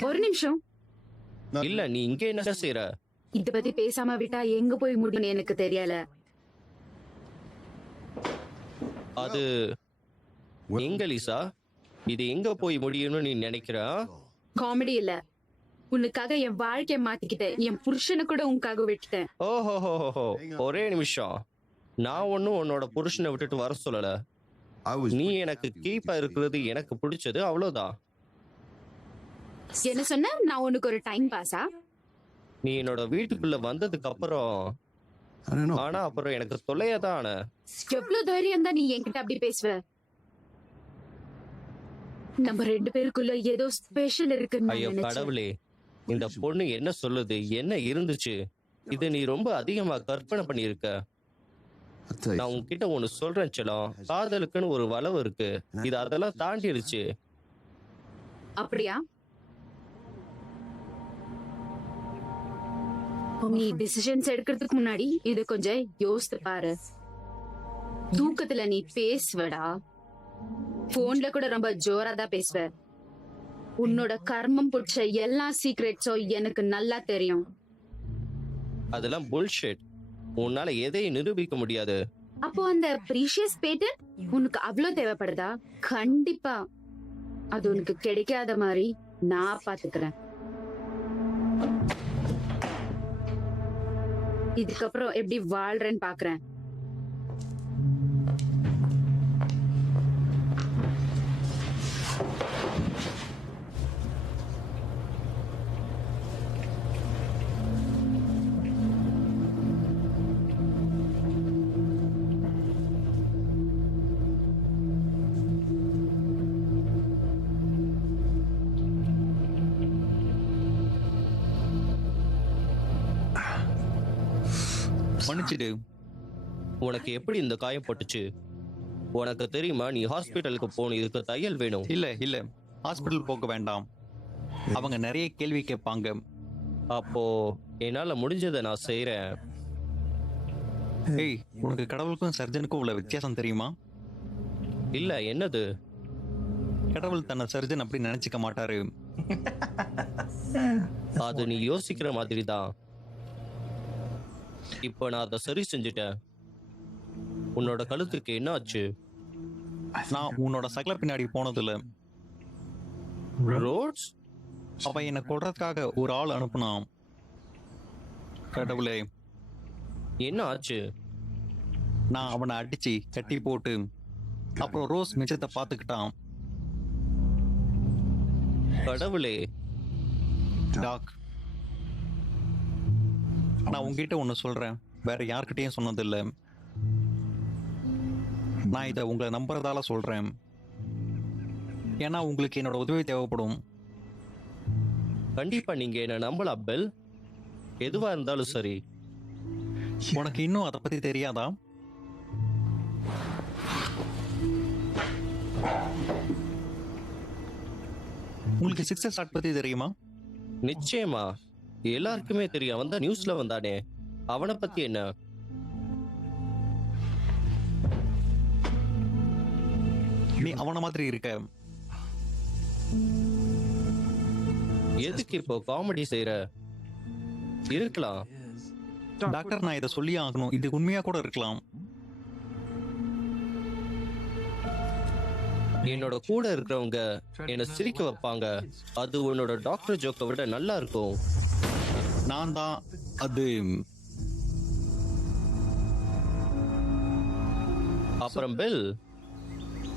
ஒரு நிமிஷம். இல்ல, நீ இங்க என்ன செய்யற? இத பத்தி பேசாம விட்டா எங்க போய் முடியும்னு எனக்கு தெரியல. அது எங்க லீசா? இது எங்க போய் முடியும்னு நீ நினைக்கிற? காமெடி இல்ல. உனக்காக என் வாழ்க்கைய மாத்திக்கிட்டேன். என் புருஷனை கூட உனக்காக விட்டுட்டேன். ஓஹோ, ஒரே நிமிஷம். நான் ஒன்னும் உன்னோட புருஷனை விட்டுட்டு வர சொல்லல. நீ எனக்கு கீப்பா இருக்கிறது எனக்கு பிடிச்சது, அவ்வளவுதான். என்ன சொன்ன? நான் உனக்கு ஒரு டைம் பாஸா? நீ என்னோட வீட்டுக்குள்ள வந்ததுக்கு அப்புறம் ஆனா அப்புறம் எனக்கு தொல்லையாதான். எவ்வளவு தைரியம் தான் நீ என்கிட்ட அப்படி பேசுவ? நம்ம ரெண்டு பேருக்குள்ள ஏதோ ஸ்பெஷல் இருக்குன்னு நான் ஐயோ நினைச்சேன். கடவுளே, இந்த பொண்ணு என்ன சொல்லுது? என்ன இருந்துச்சு? இது நீ ரொம்ப அதிகமா கற்பனை பண்ணியிருக்க. நான் உன்கிட்ட ஒண்ணு சொல்றேன் செல்லம். காதலுக்குன்னு ஒரு வளவு இருக்கு. இது அதெல்லாம் தாண்டிடுச்சு. அப்படியா? நீ டிசிஷன்ஸ் எடுக்கிறதுக்கு முன்னாடி இது கொஞ்சம் யோசித்து பாரு. தூக்கத்துல நீ பேசுவடா. போன்ல கூட ரொம்ப ஜோரா தான் பேசுவ. உன்னோட கர்மம் பிடிச்ச எல்லா சீக்ரெட்ஸும் எனக்கு நல்லா தெரியும். அதெல்லாம் புல்ஷிட். உன்னால எதையும் நிரூபிக்க முடியாது. அப்போ அந்த ப்ரீஷியஸ் பேட்டர் உனக்கு அவ்வளவு தேவைப்படுதா? கண்டிப்பா அது உனக்கு கிடைக்காத மாதிரி நான் பாத்துக்கிறேன். இதுக்கப்புறம் எப்படி வாழ்றேன்னு பாக்குறேன். மன்னிச்சிடு. உனக்கு எப்படி இந்த காயம் பட்டுச்சு? உனக்கு தெரியுமா நீ ஹாஸ்பிட்டலுக்கு போகணும். இதுக்கு தையல் வேணும். இல்ல ஹாஸ்பிட்டல் போக வேண்டாம். அவங்க நிறைய கேள்வி கேட்பாங்க. அப்போ என்னால முடிஞ்சதை நான் செய்யறேன். ஏய், உனக்கு கடவுளுக்கும் சர்ஜனுக்கும் உள்ள வித்தியாசம் தெரியுமா? இல்ல, என்னது? கடவுள் தன்னை சர்ஜன் அப்படி நினைச்சுக்க மாட்டாரு. அது நீ யோசிக்கிற மாதிரி தான். இப்போ நான் அதை சரி செஞ்சுட்டேன். உன்னோட கழுத்துக்கு என்ன ஆச்சு? நான் உன்னோட சகல பின்னாடி போனதில்ல. ரோட்ஸ்? அவ என்னை கொல்றதுக்காக ஒரு ஆள் அனுப்புனான். கடவுளே, என்ன ஆச்சு? நான் அவனை அடிச்சு கட்டி போட்டு அப்புறம் ரோஸ் மிச்சத்தை பார்த்துக்கிட்டான். கடவுளே. டாக், நான் உங்ககிட்ட ஒன்று சொல்றேன். வேற யார்கிட்டயும் சொன்னதில்லை. நான் இதை உங்களை நம்புறதால சொல்றேன். ஏன்னா உங்களுக்கு என்னோட உதவி தேவைப்படும். கண்டிப்பா நீங்க என்ன நம்பலாம் பெல். எதுவா இருந்தாலும் சரி. உனக்கு இன்னும் அதை பத்தி தெரியாதா? உங்களுக்கு சிக்ஸர் ஷாட் பத்தி தெரியுமா? நிச்சயமா, எல்லாருக்குமே தெரியும். அவன் தான் நியூஸ்ல வந்தானே. அவனை பத்தி என்ன? நீ அவன மாதிரி இருக்க. எதுக்கு இப்போ காமெடி செய்யற? இருக்கலாம். டாக்டர், நான் இதை சொல்லி ஆகணும். இது உண்மையா கூட இருக்கலாம். என்னோட கூட இருக்கிறவங்க என்னை சிரிக்க வைப்பாங்க. அது உன்னோட டாக்டர் ஜோக்கை விட நல்லா இருக்கும். நான் தான் அது. அப்புறம் பெல்,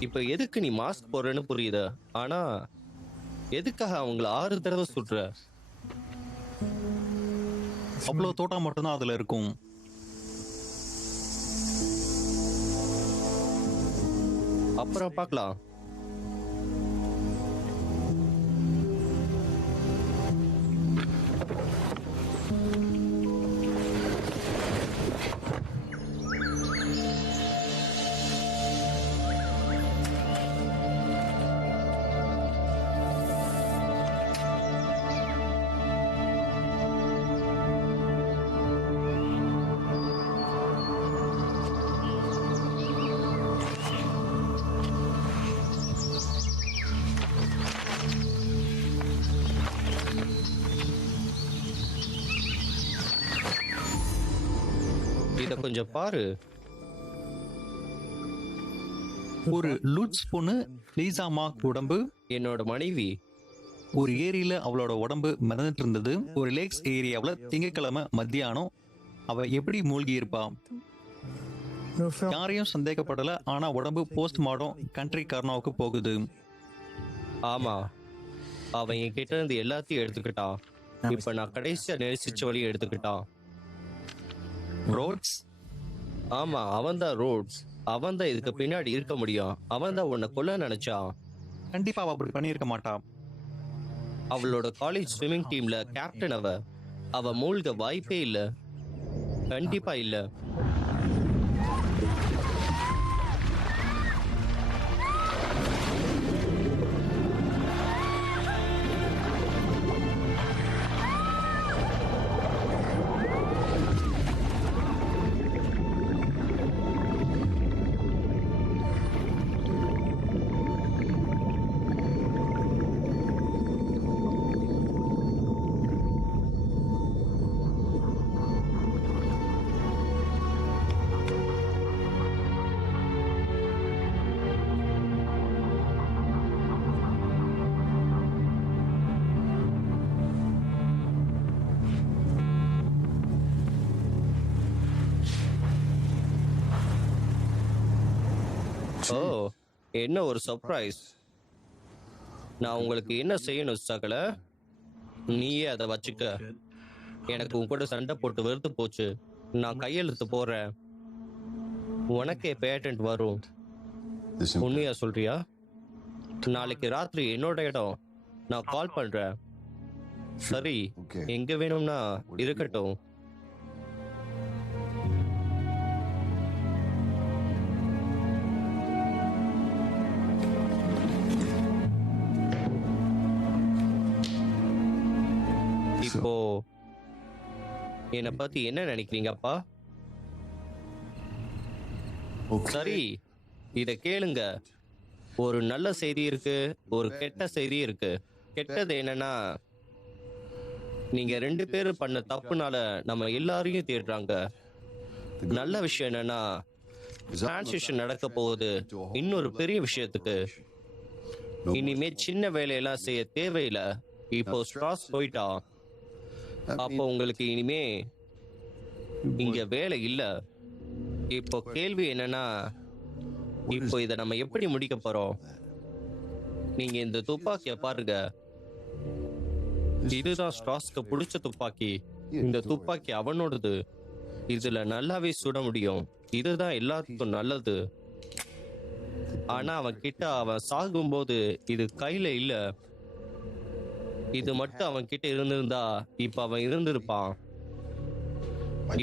இப்ப எதுக்கு நீ மாஸ்க் போடுறன்னு புரியுது. ஆனா எதுக்காக அவங்கள 6 தடவை சுடுற? அவ்வளவு தோட்டா மட்டும்தான் அதுல இருக்கும். அப்புறம் பார்க்கலாம். இத கொஞ்சம் பாரு. ஒரு லூட்ஸ் பொண்ணு லீசா மார்க் உடம்பு என்னோட மனைவி. ஒரு ஏரியில அவளோட உடம்பு மிதந்துட்டு இருந்தது. ஒரு லேக்ஸ் ஏரியாவுல திங்கட்கிழமை மத்தியானம் அவ எப்படி மூழ்கி இருப்பா? யாரையும் சந்தேகப்படல. ஆனா உடம்பு போஸ்ட்மார்டம் கண்ட்ரி கர்னாவுக்கு போகுது. ஆமா, அவன் என்கிட்ட இருந்து எல்லாத்தையும் எடுத்துக்கிட்டான். இப்ப நான் கடைசியா நேசிச்ச வழியை எடுத்துக்கிட்டான். ரோட்ஸ் ஆமா, அவன்தான் ரோட்ஸ். அவன்தான் இதுக்கு பின்னாடி இருக்க முடியும். அவன்தான் உன்னை கொல்ல நினைச்சான். கண்டிப்பா அவ அப்படி பண்ணியிருக்க மாட்டா. அவளோட காலேஜ் ஸ்விம்மிங் டீம்ல கேப்டன். அவ மூழ்க வாய்ப்பே இல்ல. கண்டிப்பா இல்ல. ஓ, என்ன ஒரு சர்ப்ரைஸ். நான் உங்களுக்கு என்ன செய்யணும் சகல? நீயே அதை வச்சுக்க. எனக்கு உன் கூட சண்டை போட்டு வெறுத்து போச்சு. நான் கையெழுத்து போடுறேன். உனக்கே பேட்டன்ட் வரும். உண்மையா சொல்றியா? நாளைக்கு ராத்திரி என்னோட இடம். நான் கால் பண்றேன். சரி, எங்க வேணும்னா இருக்கட்டும். இப்போ என்னை பத்தி என்ன நினைக்கிறீங்க அப்பா? சரி, இத கேளுங்க. ஒரு நல்ல செய்தி இருக்கு, ஒரு கெட்ட செய்தி இருக்கு. கெட்டது என்னன்னா, நீங்க 2 பேரும் பண்ண தப்புனால நம்ம எல்லாரையும் தேடுறாங்க. நல்ல விஷயம் என்னன்னா, டிரான்சிஷன் நடக்க போகுது இன்னொரு பெரிய விஷயத்துக்கு. இனிமே சின்ன வேலையெல்லாம் செய்ய தேவையில்லை. இப்போ ஸ்ட்ராஸ் போயிட்டா. அப்போ உங்களுக்கு இனிமே இங்க வேலை இல்ல. இப்போ கேள்வி என்னன்னா, இப்போ இதை நம்ம எப்படி முடிக்க போறோம்? நீங்க இந்த துப்பாக்கிய பாருங்க. இதுதான் ஸ்ட்ராஸ்க்கு பிடிச்ச துப்பாக்கி. இந்த துப்பாக்கி அவனோடது. இதுல நல்லாவே சுட முடியும். இதுதான் எல்லாத்துக்கும் நல்லது. ஆனா அவன் கிட்ட அவன் சாகும்போது இது கையில இல்ல. இது மட்டும் அவன் கிட்ட இருந்திருந்தா இப்ப அவன் இருந்திருப்பான்.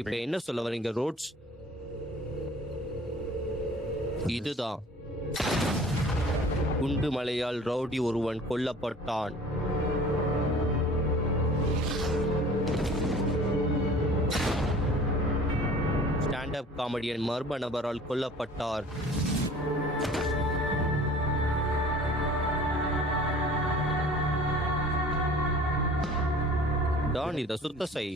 இப்ப என்ன சொல்ல வரீங்க ரோட்ஸ்? இதுதான் குண்டு மலையால் ரவுடி ஒருவன் கொல்லப்பட்டான். ஸ்டாண்ட் அப் காமெடியன் மர்ம நபரால் கொல்லப்பட்டார். டான், இத சுத்த செய்.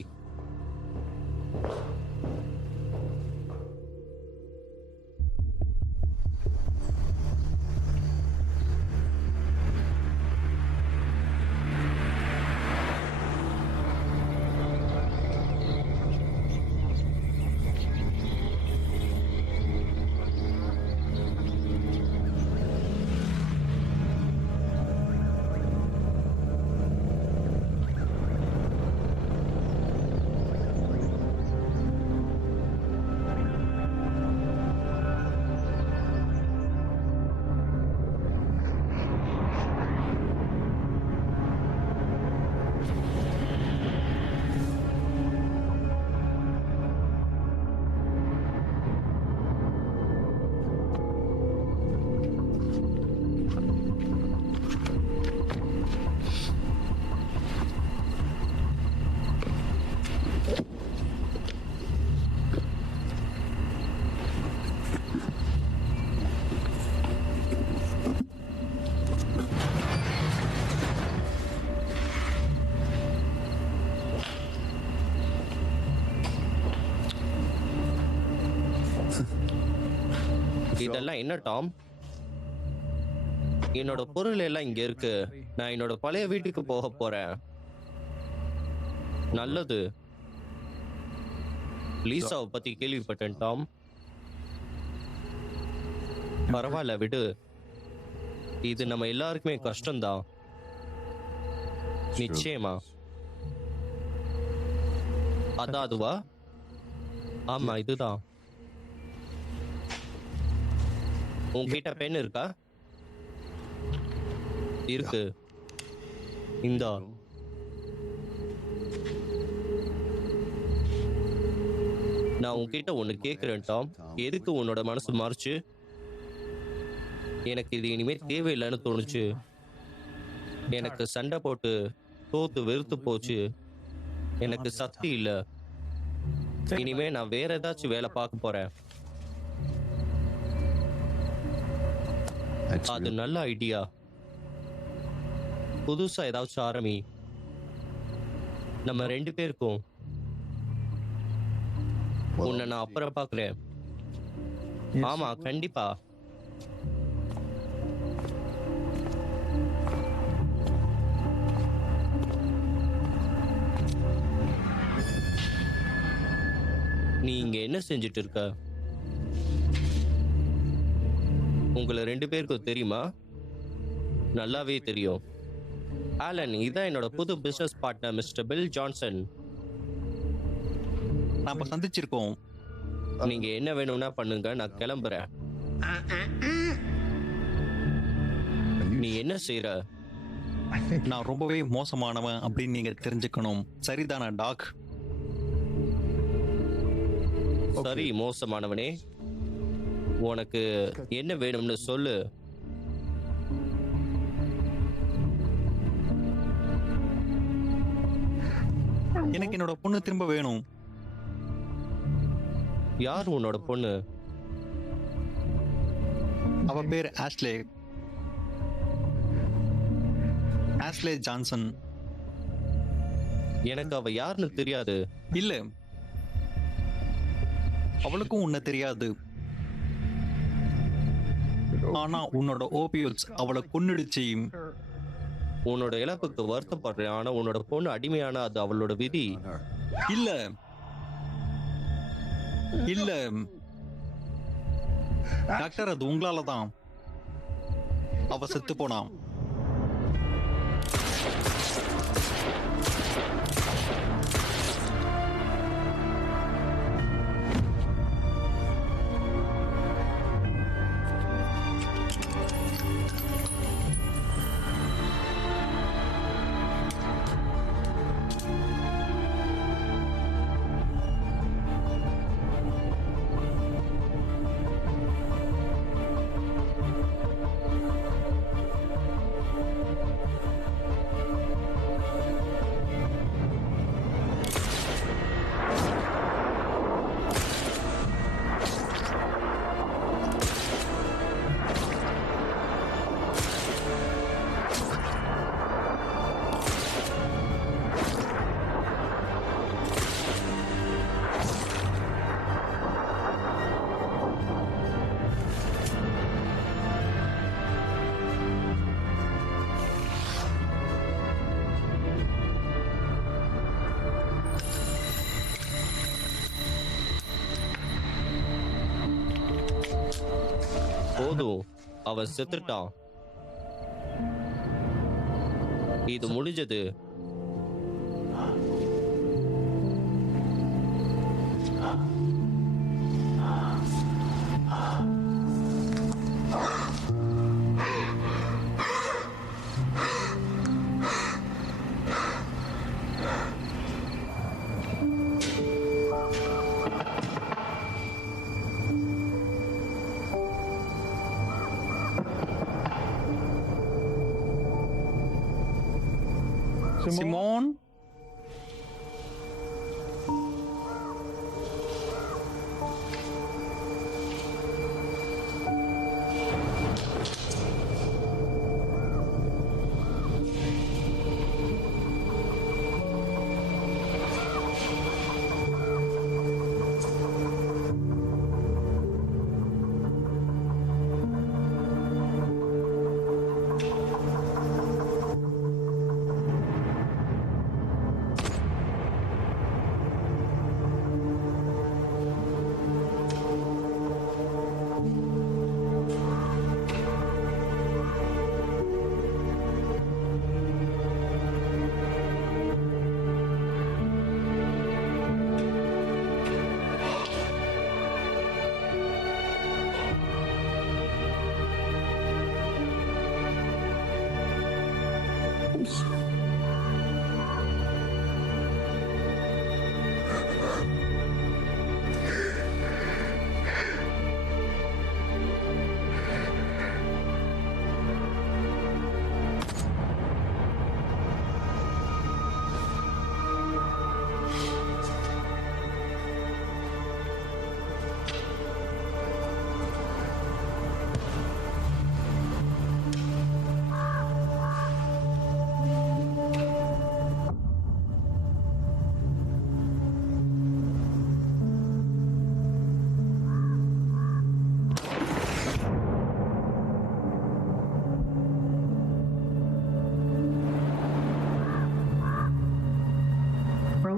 இதெல்லாம் என்ன டாம்? என்னோட பொருள் எல்லாம் இங்க இருக்கு. நான் என்னோட பழைய வீட்டுக்கு போக போறேன். நல்லது. லீசாவை பத்தி கேள்விப்பட்டேன் டாம். பரவாயில்ல விடு. இது நம்ம எல்லாருக்குமே கஷ்டம்தான். நிச்சயமா. அதான் அதுவா? ஆமா, இதுதான். உன்கிட்ட பென் இருக்கா? இருக்கு. இந்தா. நான் உன்கிட்ட ஒண்ணு கேக்குறேன் டாம். எதுக்கு உன்னோட மனசு மாறுச்சு? எனக்கு இது இனிமேல் தேவையில்லைன்னு தோணுச்சு. எனக்கு சண்டை போட்டு தோத்து வெறுத்து போச்சு. எனக்கு சக்தி இல்ல. இனிமே நான் வேற ஏதாச்சும் வேலை பார்க்க போறேன். அது நல்ல ஐடியா. புதுசா ஏதாச்சும் ஆரம்பி. நம்ம 2 பேருக்கும். உன்னை நான் அப்புறம் பார்க்கிறேன். ஆமா, கண்டிப்பா. நீ இங்க என்ன செஞ்சுட்டு இருக்க? உங்களை 2 பேருக்கும் தெரியுமா? நல்லாவே தெரியும். ஆலன், இதான் என்னோட புது business partner mister bill Johnson. நாம சந்திச்சிருக்கோம். நீங்க என்ன வேணும்னா பண்ணுங்க, நான் கிளம்புறேன். நீ என்ன செய்யற? நான் ரொம்பவே மோசமானவன் அப்படின்னு நீங்க தெரிஞ்சுக்கணும். சரிதானா டாக்? சரி, மோசமானவனே. உனக்கு என்ன வேணும்னு சொல்லு. எனக்கு என்னோட பொண்ணு திரும்ப வேணும். யார் உன்னோட பொண்ணு? அவ பேர் ஆஷ்லே. Ashley Johnson. எனக்கு அவ யாருன்னு தெரியாது. இல்ல, அவளுக்கும் உன்னை தெரியாது. ஆனா உன்னோட ஓபியோட்ஸ் அவளை கொன்னுடுச்சு. உன்னோட இழப்புக்கு வருத்தப்படுறேன். ஆனா உன்னோட பொண்ணு அடிமையான அது அவளோட விதி. இல்ல இல்ல டாக்டர், அது உங்களால தான். அவ செத்து போனான். போதும், அவன் செத்துட்டான். இது முடிஞ்சது. சிமோன்,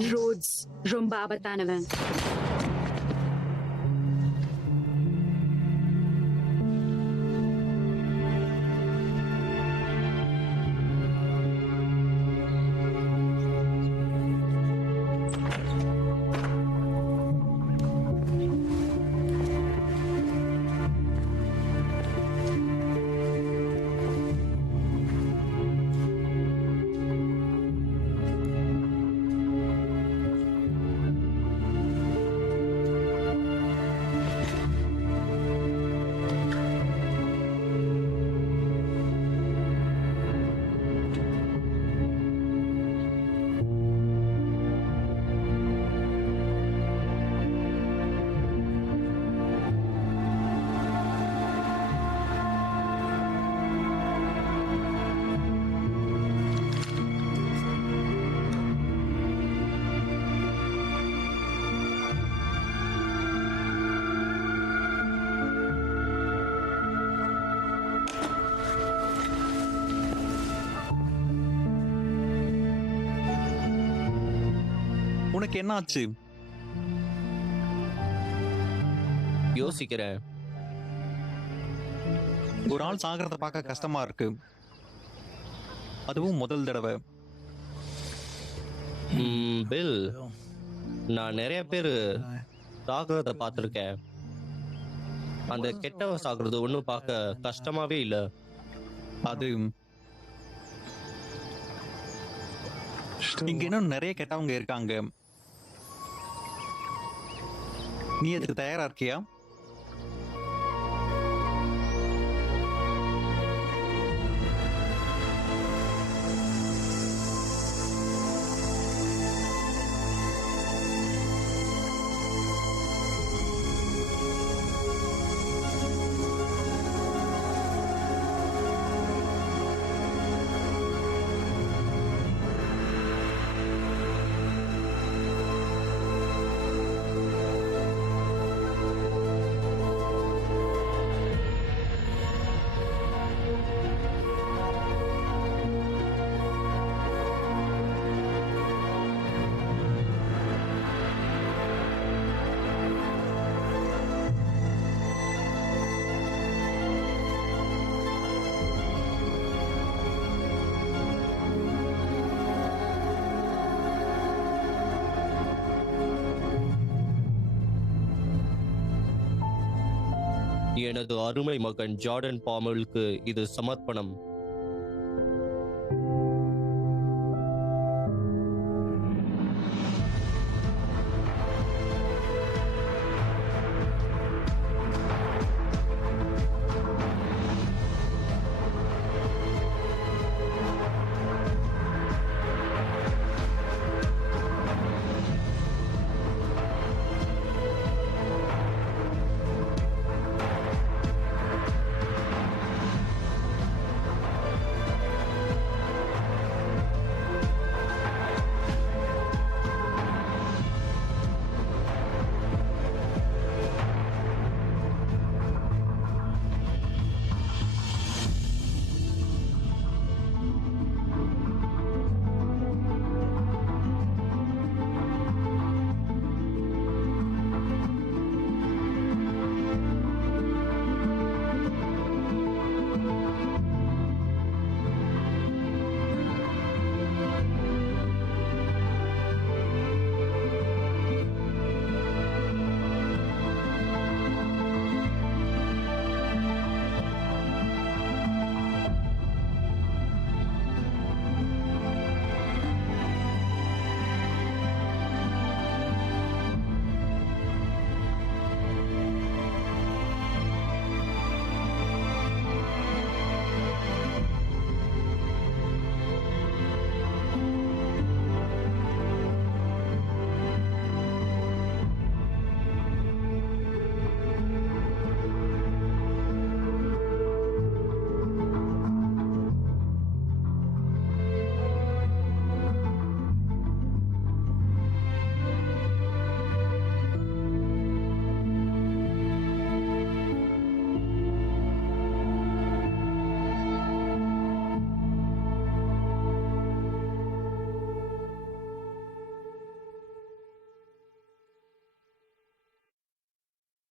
ரோட்ஸ் ரொம்ப ஆபத்தானவன். உனக்கு என்ன ஆச்சு? யோசிக்கிறேன். ஒரு ஆள் சாகிறத பார்க்க கஷ்டமா இருக்கு, அதுவும் முதல் தடவை. பில், நான் நிறைய பேர் சாகிறத பார்த்துருக்கேன். அந்த கெட்டவன் சாகுறது ஒன்றும் பார்க்க கஷ்டமாவே இல்லை. அது இங்க இன்னும் நிறைய கெட்டவங்க இருக்காங்க. நீ அதுக்கு தயாரா இருக்கியா? எனது அருமை மகன் ஜார்டன் பாமலுக்கு இது சமர்ப்பணம்.